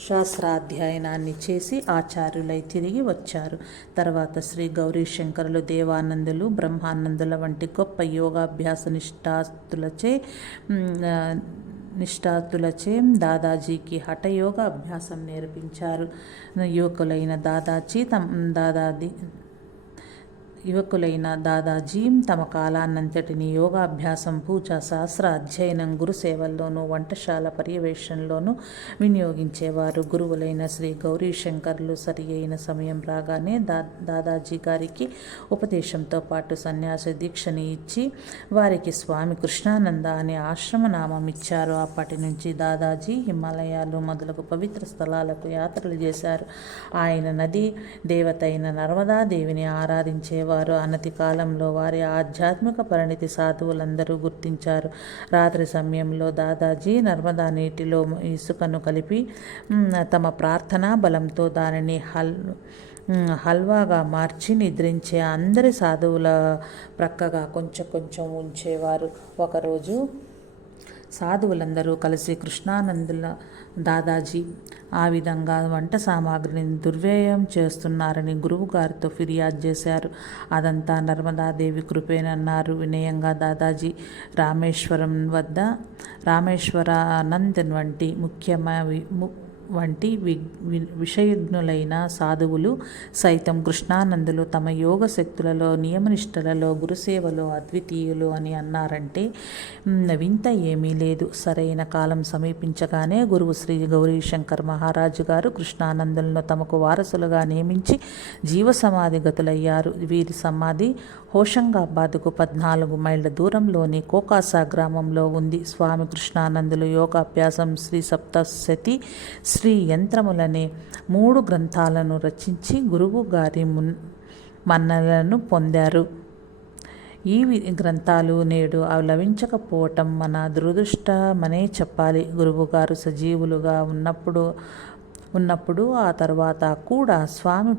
శాస్త్రాధ్యయనాన్ని చేసి ఆచార్యులై తిరిగి వచ్చారు. తర్వాత శ్రీ గౌరీశంకరులు దేవానందులు, బ్రహ్మానందుల వంటి గొప్ప యోగాభ్యాస నిష్ఠాతులచే దాదాజీకి హఠయోగ అభ్యాసం నేర్పించారు. యువకులైన దాదాజీ తమ కాలాన్నంతటిని యోగాభ్యాసం, పూజ, శాస్త్ర అధ్యయనం, గురుసేవల్లోనూ వంటశాల పర్యవేక్షణలోనూ వినియోగించేవారు. గురువులైన శ్రీ గౌరీశంకర్లు సరి అయిన సమయం రాగానే దాదాజీ గారికి ఉపదేశంతో పాటు సన్యాస దీక్షని ఇచ్చి వారికి స్వామి కృష్ణానంద అనే ఆశ్రమనామం ఇచ్చారు. అప్పటి నుంచి దాదాజీ హిమాలయాలు మొదలగు పవిత్ర స్థలాలకు యాత్రలు చేశారు. ఆయన నది దేవత అయిన నర్మదాదేవిని ఆరాధించేవారు. చేసేవారు. అనతి కాలంలో వారి ఆధ్యాత్మిక పరిణితి సాధువులందరూ గుర్తించారు. రాత్రి సమయంలో దాదాజీ నర్మదా నీటిలో ఇసుకను కలిపి తమ ప్రార్థనా బలంతో దానిని హల్వాగా మార్చి నిద్రించే అందరి సాధువుల ప్రక్కగా కొంచెం కొంచెం ఉంచేవారు. ఒకరోజు సాధువులందరూ కలిసి కృష్ణానందుల దాదాజీ ఆ విధంగా వంట సామాగ్రిని దుర్వ్యయం చేస్తున్నారని గురువు గారితో ఫిర్యాదు చేశారు. అదంతా నర్మదాదేవి కృపేనన్నారు వినయంగా దాదాజీ. రామేశ్వరానంద్ వంటి విషయజ్ఞులైన సాధువులు సైతం కృష్ణానందులు తమ యోగ శక్తులలో, నియమనిష్టలలో, గురుసేవలో అద్వితీయులు అని అన్నారంటే వింత ఏమీ లేదు. సరైన కాలం సమీపించగానే గురువు శ్రీ గౌరీశంకర్ మహారాజు గారు కృష్ణానందులను తమకు వారసులుగా నియమించి జీవసమాధి గతులయ్యారు. వీరి సమాధి హోషంగాబాద్కు 14 మైళ్ళ దూరంలోని కోకాసా గ్రామంలో ఉంది. స్వామి కృష్ణానందులు యోగాభ్యాసం, శ్రీ సప్తశతి, శ్రీ యంత్రములనే 3 గ్రంథాలను రచించి గురువు గారి మన్ననలను పొందారు. ఈ గ్రంథాలు నేడు లభించకపోవటం మన దురదృష్టమనే చెప్పాలి. గురువుగారు సజీవులుగా ఉన్నప్పుడు ఆ తర్వాత కూడా స్వామి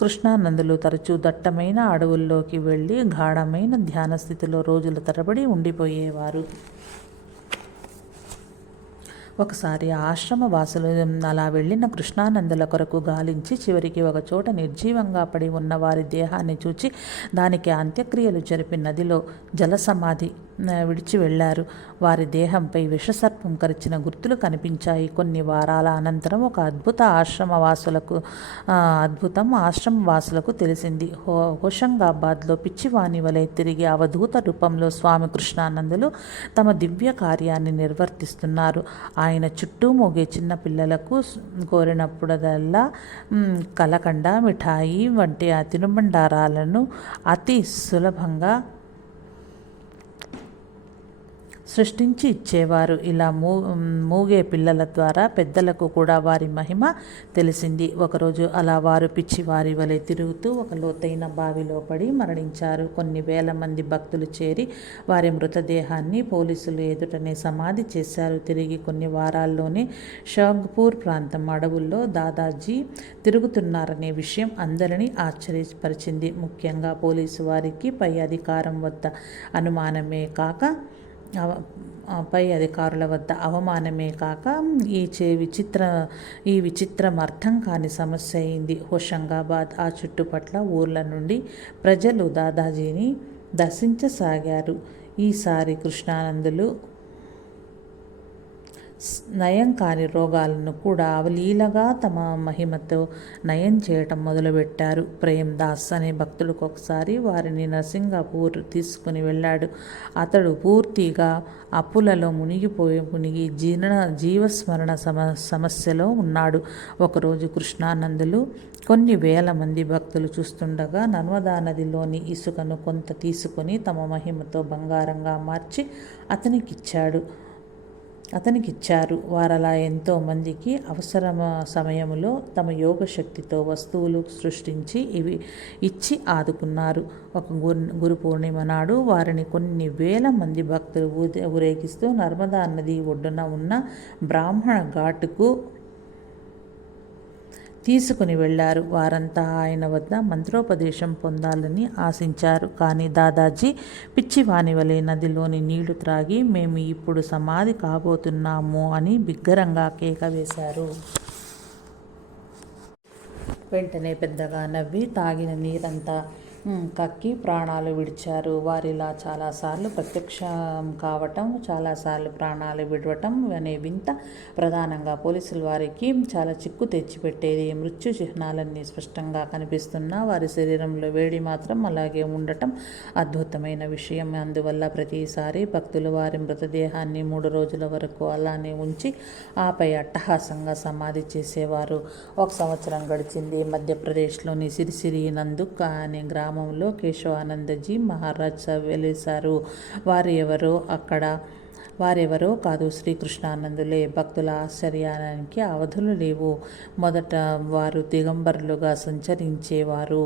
కృష్ణానందులు తరచూ దట్టమైన అడవుల్లోకి వెళ్ళి గాఢమైన ధ్యాన స్థితిలో రోజుల తరబడి ఉండిపోయేవారు. ఒకసారి ఆశ్రమ వాసులు అలా వెళ్ళిన కృష్ణానందుల కొరకు గాలించి చివరికి ఒక చోట నిర్జీవంగా పడి ఉన్న వారి దేహాన్ని చూచి దానికి అంత్యక్రియలు జరిపి నదిలో జలసమాధి విడిచి వెళ్ళారు. వారి దేహంపై విషసర్పం కరిచిన గుర్తులు కనిపించాయి. కొన్ని వారాల అనంతరం ఒక అద్భుతం ఆశ్రమవాసులకు తెలిసింది. హోషంగాబాద్లో పిచ్చివాణి వలె తిరిగి అవధూత రూపంలో స్వామి కృష్ణానందులు తమ దివ్య కార్యాన్ని నిర్వర్తిస్తున్నారు. ఆయన చుట్టూ మోగే చిన్న పిల్లలకు కోరినప్పుడల్లా కలకండ, మిఠాయి వంటి తినుబండారాలను అతి సులభంగా సృష్టించి ఇచ్చేవారు. ఇలా మూగే పిల్లల ద్వారా పెద్దలకు కూడా వారి మహిమ తెలిసింది. ఒకరోజు అలా వారు పిచ్చివారి వలె తిరుగుతూ ఒక లోతైన బావిలో పడి మరణించారు. కొన్ని వేల మంది భక్తులు చేరి వారి మృతదేహాన్ని పోలీసులు ఎదుటనే సమాధి చేశారు. తిరిగి కొన్ని వారాల్లోనే షాగ్పూర్ ప్రాంతం అడవుల్లో దాదాజీ తిరుగుతున్నారనే విషయం అందరినీ ఆశ్చర్యపరిచింది. ముఖ్యంగా పోలీసు వారికి పై అధికారుల వద్ద అవమానమే కాక ఈ విచిత్రం అర్థం కాని సమస్య అయింది. హోషంగాబాద్ ఆ చుట్టుపట్ల ఊర్ల నుండి ప్రజలు దాదాజీని దర్శించసాగారు. ఈసారి కృష్ణానందులు నయం కాని రోగాలను కూడా అవలీలగా తమ మహిమతో నయం చేయటం మొదలుపెట్టారు. ప్రేమ్ దాస్ అనే భక్తుడికి ఒకసారి వారిని నరసింగపూర్ తీసుకుని వెళ్ళాడు. అతడు పూర్తిగా అప్పులలో మునిగి జీవస్మరణ సమస్యలో ఉన్నాడు. ఒకరోజు కృష్ణానందులు కొన్ని వేల మంది భక్తులు చూస్తుండగా నర్మదా నదిలోని ఇసుకను కొంత తీసుకొని తమ మహిమతో బంగారంగా మార్చి అతనికిచ్చారు. వారలా ఎంతో మందికి అవసర సమయంలో తమ యోగ శక్తితో వస్తువులు సృష్టించి ఇచ్చి ఆదుకున్నారు. ఒక గురు పూర్ణిమ నాడు వారిని కొన్ని వేల మంది భక్తులు ఊరేగిస్తూ నర్మదా నది ఒడ్డున ఉన్న బ్రాహ్మణ ఘాటుకు తీసుకుని వెళ్ళారు. వారంతా ఆయన వద్ద మంత్రోపదేశం పొందాలని ఆశించారు. కానీ దాదాజీ పిచ్చివాని వలె నదిలోని నీళ్లు త్రాగి మేము ఇప్పుడు సమాధి కాబోతున్నాము అని బిగ్గరగా కేక వేశారు. వెంటనే పెద్దగా నవ్వి తాగిన నీరంతా కక్కి ప్రాణాలు విడిచారు. వారిలా చాలాసార్లు ప్రత్యక్షం కావటం, చాలాసార్లు ప్రాణాలు విడవటం అనే వింత ప్రధానంగా పోలీసుల వారికి చాలా చిక్కు తెచ్చిపెట్టేది. మృత్యు చిహ్నాలన్నీ స్పష్టంగా కనిపిస్తున్నా వారి శరీరంలో వేడి మాత్రం అలాగే ఉండటం అద్భుతమైన విషయం. అందువల్ల ప్రతిసారి భక్తులు వారి మృతదేహాన్ని 3 రోజుల వరకు అలానే ఉంచి ఆపై అట్టహాసంగా సమాధి చేసేవారు. 1 సంవత్సరం గడిచింది. మధ్యప్రదేశ్లోని సిరిసిరి నందుక్ అనే గ్రామంలో కేశవానందజీ మహారాజ్ వెలిశారు. వారు ఎవరో వారెవరో కాదు, శ్రీకృష్ణానందులే. భక్తుల ఆశ్చర్యానికి అవధులు లేవు. మొదట వారు దిగంబరులుగా సంచరించేవారు.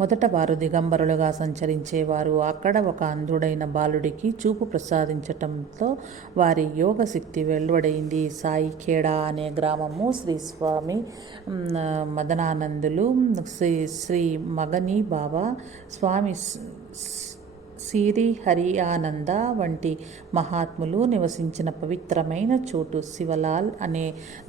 మొదట వారు దిగంబరులుగా సంచరించేవారు. అక్కడ ఒక అంధుడైన బాలుడికి చూపు ప్రసాదించటంతో వారి యోగ శక్తి వెలువడైంది. సాయిఖేడా అనే గ్రామము శ్రీ స్వామి మదనానందులు, శ్రీ మగని బాబా, స్వామి సిరి హరియానంద వంటి మహాత్ములు నివసించిన పవిత్రమైన చోటు. శివలాల్ అనే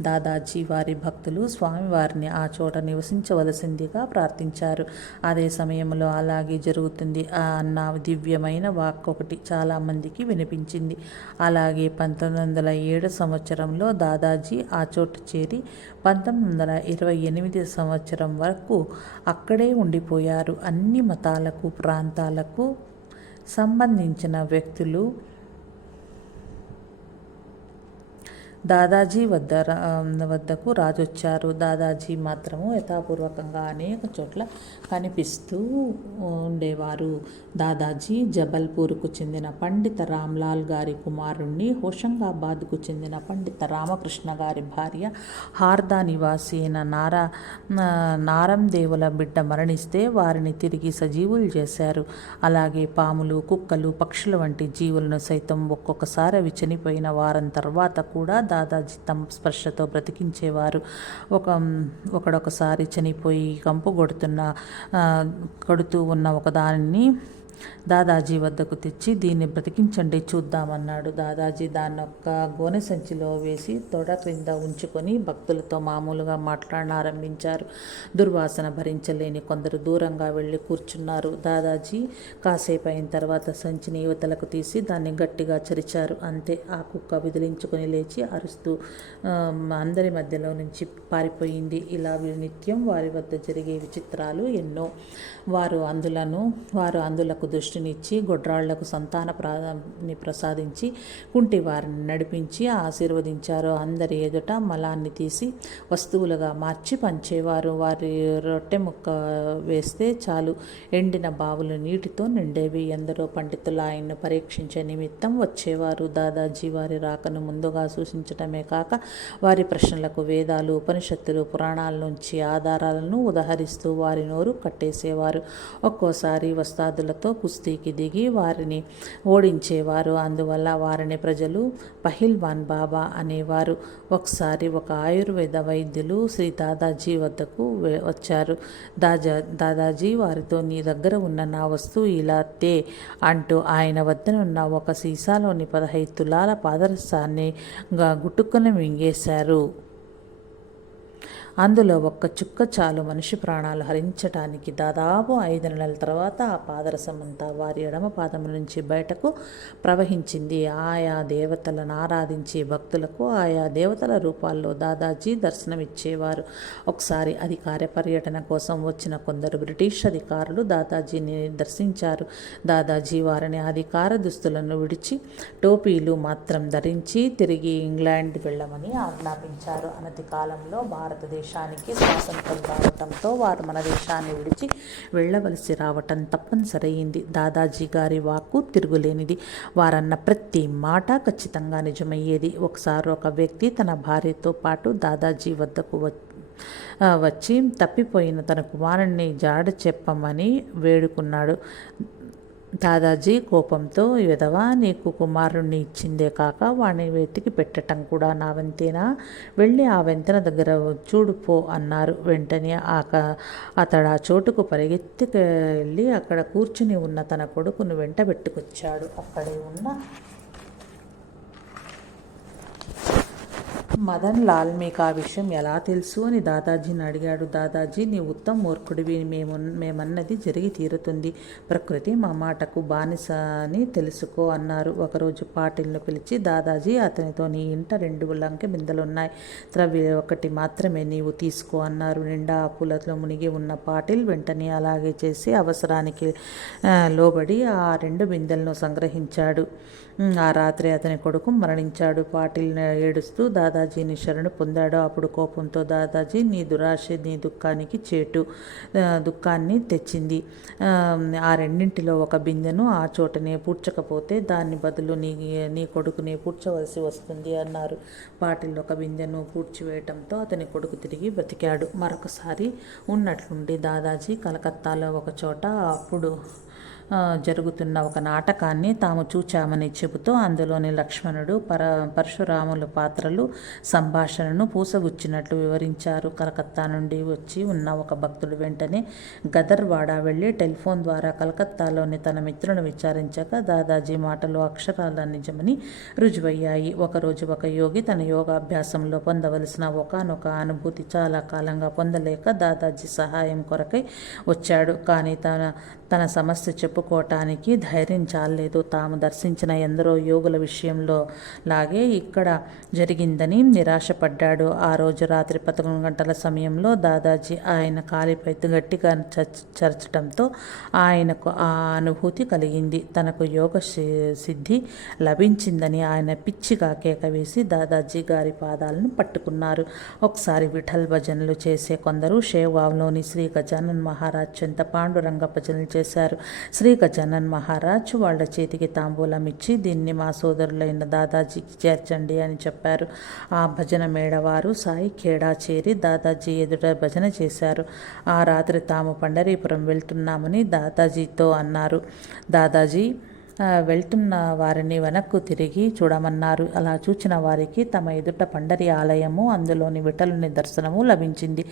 దాదాజీ వారి భక్తులు స్వామివారిని ఆ చోట నివసించవలసిందిగా ప్రార్థించారు. అదే సమయంలో అలాగే జరుగుతుంది అన్న దివ్యమైన వాక్ ఒకటి చాలామందికి వినిపించింది. అలాగే 1907 సంవత్సరంలో దాదాజీ ఆ చోటు చేరి 1928 సంవత్సరం వరకు అక్కడే ఉండిపోయారు. అన్ని మతాలకు, ప్రాంతాలకు సంబంధించిన వ్యక్తులు దాదాజీ వద్దకు రాజొచ్చారు. దాదాజీ మాత్రము యథాపూర్వకంగా అనేక చోట్ల కనిపిస్తూ ఉండేవారు. దాదాజీ జబల్పూర్కు చెందిన పండిత రామ్లాల్ గారి కుమారుణ్ణి, హోషంగాబాద్కు చెందిన పండిత రామకృష్ణ గారి భార్య, హార్దా నివాసి అయిన నారందేవుల బిడ్డ మరణిస్తే వారిని తిరిగి సజీవులు చేశారు. అలాగే పాములు, కుక్కలు, పక్షుల వంటి జీవులను సైతం ఒక్కొక్కసారి అవి చనిపోయిన వారం తర్వాత కూడా దాదాజీ తమ స్పర్శతో బ్రతికించేవారు. ఒకడొకసారి చనిపోయి కంపు కొడుతూ ఉన్న ఒకదానిని దాదాజీ వద్దకు తెచ్చి దీన్ని బ్రతికించండి చూద్దామన్నాడు. దాదాజీ దాన్ని ఒక్క గోనె సంచిలో వేసి తొడ క్రింద ఉంచుకొని భక్తులతో మామూలుగా మాట్లాడనారంభించారు. దుర్వాసన భరించలేని కొందరు దూరంగా వెళ్ళి కూర్చున్నారు. దాదాజీ కాసేపు అయిన తర్వాత సంచిని యువతలకు తీసి దాన్ని గట్టిగా చరిచారు. అంతే, ఆ కుక్క విదిలించుకొని లేచి అరుస్తూ అందరి మధ్యలో నుంచి పారిపోయింది. ఇలా నిత్యం వారి వద్ద జరిగే విచిత్రాలు ఎన్నో. వారు అందులకు దృష్టినిచ్చి, గొడ్రాళ్లకు సంతానాన్ని ప్రసాదించి, కుంటి వారిని నడిపించి ఆశీర్వదించారు. అందరి ఎదుట మలాన్ని తీసి వస్తువులుగా మార్చి పంచేవారు. వారి రొట్టె ముక్క వేస్తే చాలు ఎండిన బావులు నీటితో నిండేవి. ఎందరో పండితులు ఆయన్ను పరీక్షించే నిమిత్తం వచ్చేవారు. దాదాజీ వారి రాకను ముందుగా సూచించటమే కాక వారి ప్రశ్నలకు వేదాలు, ఉపనిషత్తులు, పురాణాల నుంచి ఆధారాలను ఉదహరిస్తూ వారి నోరు కట్టేసేవారు. ఒక్కోసారి వస్తాదులతో కుస్తీకి దిగి వారిని ఓడించేవారు. అందువల్ల వారిని ప్రజలు పహిల్వాన్ బాబా అనేవారు. ఒకసారి ఒక ఆయుర్వేద వైద్యులు శ్రీ దాదాజీ వద్దకు వచ్చారు. దాదాజీ వారితో, నీ దగ్గర ఉన్న నా వస్తువు ఇలా తే అంటూ ఆయన వద్దనున్న ఒక సీసాలోని 15 తులాల పాదరసాన్ని గుట్టుకుని మింగేశారు. అందులో ఒక్క చుక్క చాలు మనిషి ప్రాణాలు హరించటానికి. దాదాపు 5 నెలల తర్వాత ఆ పాదరసమంతా వారి ఎడమ పాదం నుంచి బయటకు ప్రవహించింది. ఆయా దేవతలను ఆరాధించే భక్తులకు ఆయా దేవతల రూపాల్లో దాదాజీ దర్శనమిచ్చేవారు. ఒకసారి అధికార పర్యటన కోసం వచ్చిన కొందరు బ్రిటిష్ అధికారులు దాదాజీని దర్శించారు. దాదాజీ వారిని అధికార దుస్తులను విడిచి టోపీలు మాత్రం ధరించి తిరిగి ఇంగ్లాండ్ వెళ్ళమని ఆజ్ఞాపించారు. అనతి కాలంలో భారతదేశానికి స్వాతంత్రం రావటంతో వారు మన దేశాన్ని విడిచి వెళ్ళవలసి రావటం తప్పనిసరైంది. దాదాజీ గారి వాక్కు తిరుగులేనిది. వారన్న ప్రతి మాట ఖచ్చితంగా నిజమయ్యేది. ఒకసారి ఒక వ్యక్తి తన భార్యతో పాటు దాదాజీ వద్దకు వచ్చి తప్పిపోయిన తన కుమారుణ్ణి జాడ చెప్పమని వేడుకున్నాడు. దాదాజీ కోపంతో, విధవా, నీకు కుమారుణ్ణి ఇచ్చిందే కాక వాడిని వెతికి పెట్టడం కూడా నా వంతేనా? వెళ్ళి ఆ వంతెన దగ్గర చూడుపో అన్నారు. వెంటనే అతడు ఆ చోటుకు పరిగెత్తికెళ్ళి అక్కడ కూర్చుని ఉన్న తన కొడుకును వెంటబెట్టుకొచ్చాడు. అక్కడే ఉన్న మదన్ లాల్ మీకు ఆ విషయం ఎలా తెలుసు అని దాదాజీని అడిగాడు. దాదాజీ, నీ ఉత్తమ మూర్ఖుడివి. మేమన్నది జరిగి తీరుతుంది. ప్రకృతి మా మాటకు బానిస అని తెలుసుకో అన్నారు. ఒకరోజు పాటిల్ను పిలిచి, దాదాజీ, అతనితో నీ ఇంట 2 లంకె బిందెలున్నాయి. త్రవ్వి 1 మాత్రమే నీవు తీసుకో అన్నారు. నిండా అప్పులతో మునిగి ఉన్న పాటిల్ వెంటనే అలాగే చేసి అవసరానికి లోబడి ఆ 2 బిందెలను సంగ్రహించాడు. ఆ రాత్రి అతని కొడుకు మరణించాడు. పాటిల్ ఏడుస్తూ, దాదాజీ దాదాజీని శరణు పొందాడో అప్పుడు కోపంతో, దాదాజీ, నీ దురాశ నీ దుఃఖానికి దుఃఖాన్ని తెచ్చింది. ఆ రెండింటిలో ఒక బిందెను ఆ చోటనే పూడ్చకపోతే దాన్ని బదులు నీ కొడుకునే పూడ్చవలసి వస్తుంది అన్నారు. బాటిల్ ఒక బిందెను పూడ్చివేయటంతో అతని కొడుకు తిరిగి బ్రతికాడు. మరొకసారి ఉన్నట్లుండి దాదాజీ కలకత్తాలో ఒకచోట అప్పుడు జరుగుతున్న ఒక నాటకాన్ని తాము చూచామని చెబుతూ అందులోని లక్ష్మణుడు పరశురాముల పాత్రలు సంభాషణను పూసగుచ్చినట్లు వివరించారు. కలకత్తా నుండి వచ్చి ఉన్న ఒక భక్తుడు వెంటనే గదర్వాడ వెళ్ళి టెలిఫోన్ ద్వారా కలకత్తాలోని తన మిత్రులను విచారించగా దాదాజీ మాటలు అక్షరాల నిజమని రుజువయ్యాయి. ఒకరోజు ఒక యోగి తన యోగాభ్యాసంలో పొందవలసిన ఒకానొక అనుభూతి చాలా కాలంగా పొందలేక దాదాజీ సహాయం కొరకై వచ్చాడు. కానీ తన సమస్య చెప్పుకోవటానికి ధైర్యం చాలలేదు. తాము దర్శించిన ఎందరో యోగుల విషయంలో లాగే ఇక్కడ జరిగిందని నిరాశపడ్డాడు. ఆ రోజు రాత్రి 11 గంటల సమయంలో దాదాజీ ఆయన కాలిపై గట్టిగా చరచడంతో ఆయనకు ఆ అనుభూతి కలిగింది. తనకు యోగ సిద్ధి లభించిందని ఆయన పిచ్చిగా కేక వేసి దాదాజీ గారి పాదాలను పట్టుకున్నారు. ఒకసారి విఠల్ భజనలు చేసే కొందరు షేవావ్లోని శ్రీ గజానన్ మహారాజ్ చెంత పాండురంగ భజనలు చేశారు. శ్రీ గజానన్ మహారాజ్ వాళ్ళ చేతికి తాంబూలం ఇచ్చి దీన్ని మా సోదరులైన దాదాజీకి చేర్చండి అని చెప్పారు. ఆ భజన మేడవారు సాయి ఖేడా చేరి దాదాజీ ఎదుట భజన చేశారు. ఆ రాత్రి తాము పండరీపురం వెళ్తున్నామని దాదాజీతో అన్నారు. దాదాజీ వెళ్తున్న వారిని వెనక్కు తిరిగి చూడమన్నారు. అలా చూచిన వారికి తమ ఎదుట పండరి ఆలయము, అందులోని విఠలుని దర్శనము లభించింది.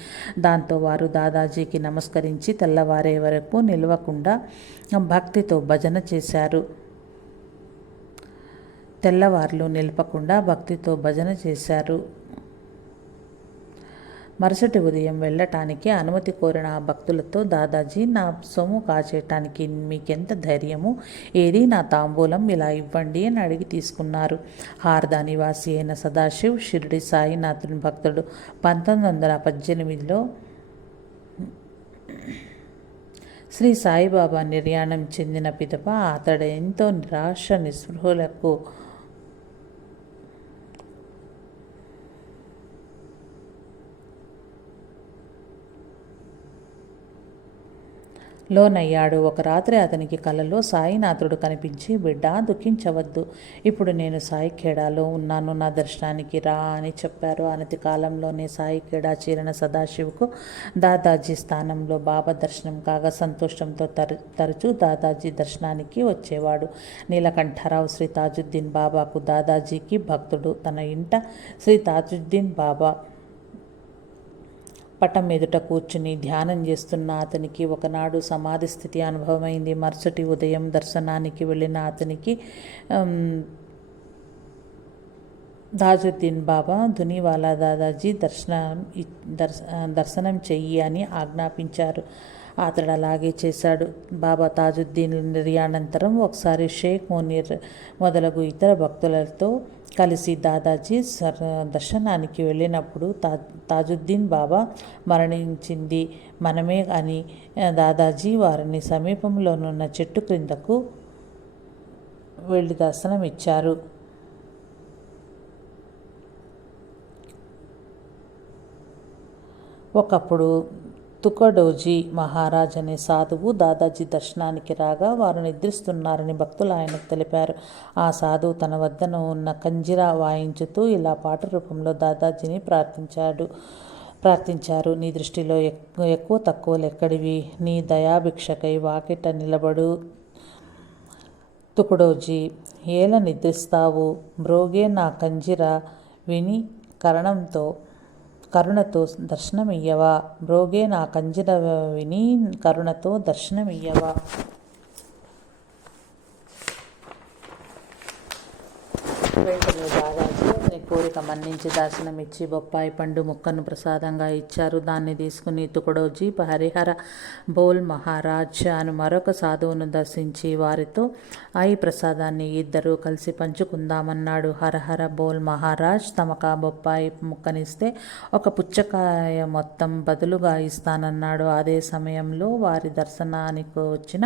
దాంతో వారు దాదాజీకి నమస్కరించి తెల్లవారే వరకు నిలవకుండా భక్తితో భజన చేశారు. తెల్లవార్లు నిలపకుండా భక్తితో భజన చేశారు. మరుసటి ఉదయం వెళ్ళటానికి అనుమతి కోరిన ఆ భక్తులతో, దాదాజీ, నా సొమ్ము కాచేయటానికి మీకెంత ధైర్యము, ఏది నా తాంబూలం ఇలా ఇవ్వండి అని అడిగి తీసుకున్నారు. హార్దా నివాసి అయిన సదాశివ్ షిరిడి సాయినాథుని భక్తుడు. 1918లో శ్రీ సాయిబాబా నిర్యాణం చెందిన పిదప అతడు ఎంతో నిరాశ నిస్పృహలకు లోనయ్యాడు. ఒక రాత్రి అతనికి కలలో సాయినాథుడు కనిపించి, బిడ్డా, దుఃఖించవద్దు, ఇప్పుడు నేను సాయి ఖేడాలో ఉన్నాను, నా దర్శనానికి రా అని చెప్పారు. అనతి కాలంలోనే సాయి ఖేడా చేరిన సదాశివ్కు దాదాజీ స్థానంలో బాబా దర్శనం కాగా సంతోషంతో తరచూ దాదాజీ దర్శనానికి వచ్చేవాడు. నీలకంఠరావు శ్రీ తాజుద్దీన్ బాబాకు దాదాజీకి భక్తుడు. తన ఇంట శ్రీ తాజుద్దీన్ బాబా పటం ఎదుట కూర్చుని ధ్యానం చేస్తున్న అతనికి ఒకనాడు సమాధి స్థితి అనుభవమైంది. మరుసటి ఉదయం దర్శనానికి వెళ్ళిన అతనికి తాజుద్దీన్ బాబా, దునివాలా దాదాజీ దర్శనం చెయ్యి అని ఆజ్ఞాపించారు. అతడు అలాగే చేశాడు. బాబా తాజుద్దీన్ నిర్యాణానంతరం ఒకసారి షేక్ మునీర్ మొదలగు ఇతర భక్తులతో కలిసి దాదాజీ దర్శనానికి వెళ్ళినప్పుడు తాజుద్దీన్ బాబా మరణించింది మనమే అని దాదాజీ వారిని సమీపంలోనున్న చెట్టు క్రిందకు వెళ్ళి దర్శనం ఇచ్చారు. ఒకప్పుడు తుకడోజీ మహారాజ్ అనే సాధువు దాదాజీ దర్శనానికి రాగా వారు నిద్రిస్తున్నారని భక్తులు ఆయనకు తెలిపారు. ఆ సాధువు తన వద్దన ఉన్న కంజిరా వాయించుతూ ఇలా పాట రూపంలో దాదాజీని ప్రార్థించారు. నీ దృష్టిలో ఎక్కువ తక్కువలు ఎక్కడివి? నీ దయాభిక్షకై వాకిట నిలబడు తుకడోజీ, ఏల నిద్రిస్తావు? మ్రోగే నా కంజిరా విని కరుణతో దర్శనమియ్యవా? మ్రోగే నా కంజిర విని కరుణతో దర్శనమియ్యవా? వెంటనే దాదాజీ అతని కోరిక మన్నించి దర్శనమిచ్చి బొప్పాయి పండు ముక్కను ప్రసాదంగా ఇచ్చారు. దాన్ని తీసుకుని తుకడోజీ హరిహర బోల్ మహారాజ్ అని మరొక సాధువును దర్శించి వారితో ఈ ప్రసాదాన్ని ఇద్దరూ కలిసి పంచుకుందామన్నాడు. హరహర బోల్ మహారాజ్ తమకా బొప్పాయి ముక్కనిస్తే ఒక పుచ్చకాయ మొత్తం బదులుగా ఇస్తానన్నాడు. అదే సమయంలో వారి దర్శనానికి వచ్చిన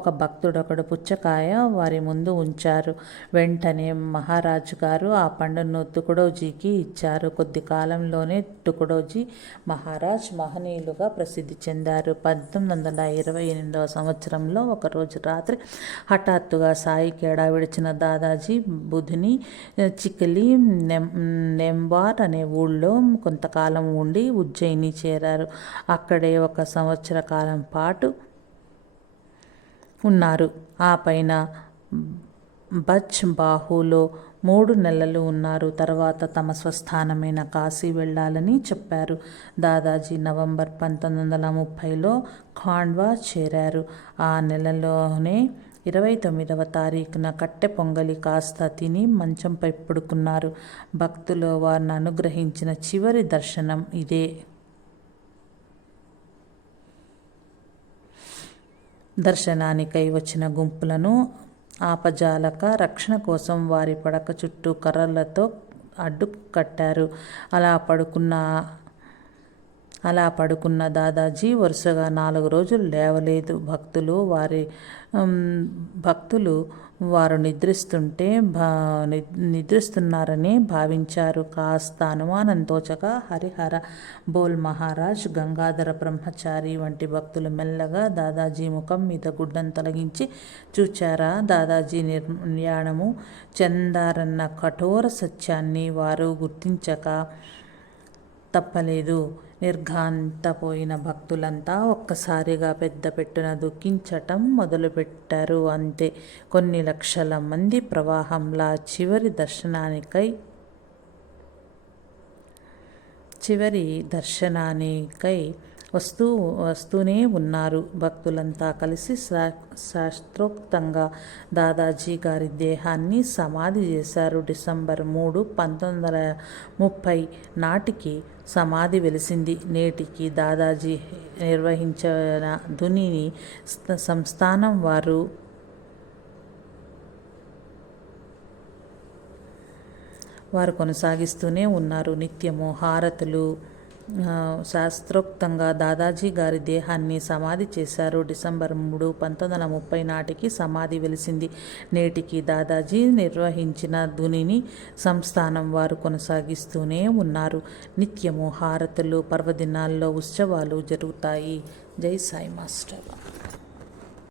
ఒక భక్తుడొకడు పుచ్చకాయ వారి ముందు ఉంచారు. వెంటనే మహారాజు గారు ఆ పండును తుకడోజీకి ఇచ్చారు. కొద్ది కాలంలోనే తుకడోజీ మహారాజ్ మహనీయులుగా ప్రసిద్ధి చెందారు. 1928వ సంవత్సరంలో ఒకరోజు రాత్రి హఠాత్తుగా సాయిఖేడా విడిచిన దాదాజీ బుధిని చిఖలి నెంబార్ అనే ఊళ్ళో కొంతకాలం ఉండి ఉజ్జయిని చేరారు. అక్కడే 1 సంవత్సర కాలం పాటు ఉన్నారు. ఆ పైన బచ్ బాహులో 3 నెలలు ఉన్నారు. తర్వాత తమ స్వస్థానమైన కాశీ వెళ్ళాలని చెప్పారు. దాదాజీ నవంబర్ 1930లో ఖాండ్వా చేరారు. ఆ నెలలోనే 29వ తారీఖున కట్టె పొంగలి కాస్త తిని మంచంపై పడుకున్నారు. భక్తులు వారిని అనుగ్రహించిన చివరి దర్శనం ఇదే. దర్శనానికై వచ్చిన గుంపులను ఆపజాలక రక్షణ కోసం వారి పడక చుట్టూ కర్రలతో అడ్డు కట్టారు. అలా పడుకున్న దాదాజీ వరుసగా 4 రోజులు లేవలేదు. భక్తులు వారు నిద్రిస్తున్నారని భావించారు. కాస్త అనుమానం తోచగా హరిహర బోల్ మహారాజ్, గంగాధర బ్రహ్మచారి వంటి భక్తులు మెల్లగా దాదాజీ ముఖం మీద గుడ్డను తొలగించి చూచారా. దాదాజీ నిర్యాణము చెందారన్న కఠోర సత్యాన్ని వారు గుర్తించక తప్పలేదు. నిర్ఘాంతపోయిన భక్తులంతా ఒక్కసారిగా పెద్ద పెట్టున దుఃఖించటం మొదలుపెట్టారు. అంతే, కొన్ని లక్షల మంది ప్రవాహంలా చివరి దర్శనానికై వస్తూనే ఉన్నారు. భక్తులంతా కలిసి శాస్త్రోక్తంగా దాదాజీ గారి దేహాన్ని సమాధి చేశారు. డిసెంబర్ 3, 1930 నాటికి సమాధి వెలిసింది. నేటికి దాదాజీ నిర్వహించిన ధునిని సంస్థానం వారు కొనసాగిస్తూనే ఉన్నారు. నిత్యము హారతులు శాస్త్రోక్తంగా దాదాజీ గారి దేహాన్ని సమాధి చేశారు. డిసెంబర్ 3, 1930 నాటికి సమాధి వెలిసింది. నేటికి దాదాజీ నిర్వహించిన ధునిని సంస్థానం వారు కొనసాగిస్తూనే ఉన్నారు. నిత్యము హారతులు, పర్వదినాల్లో ఉత్సవాలు జరుగుతాయి. జై సాయి మాస్టర్.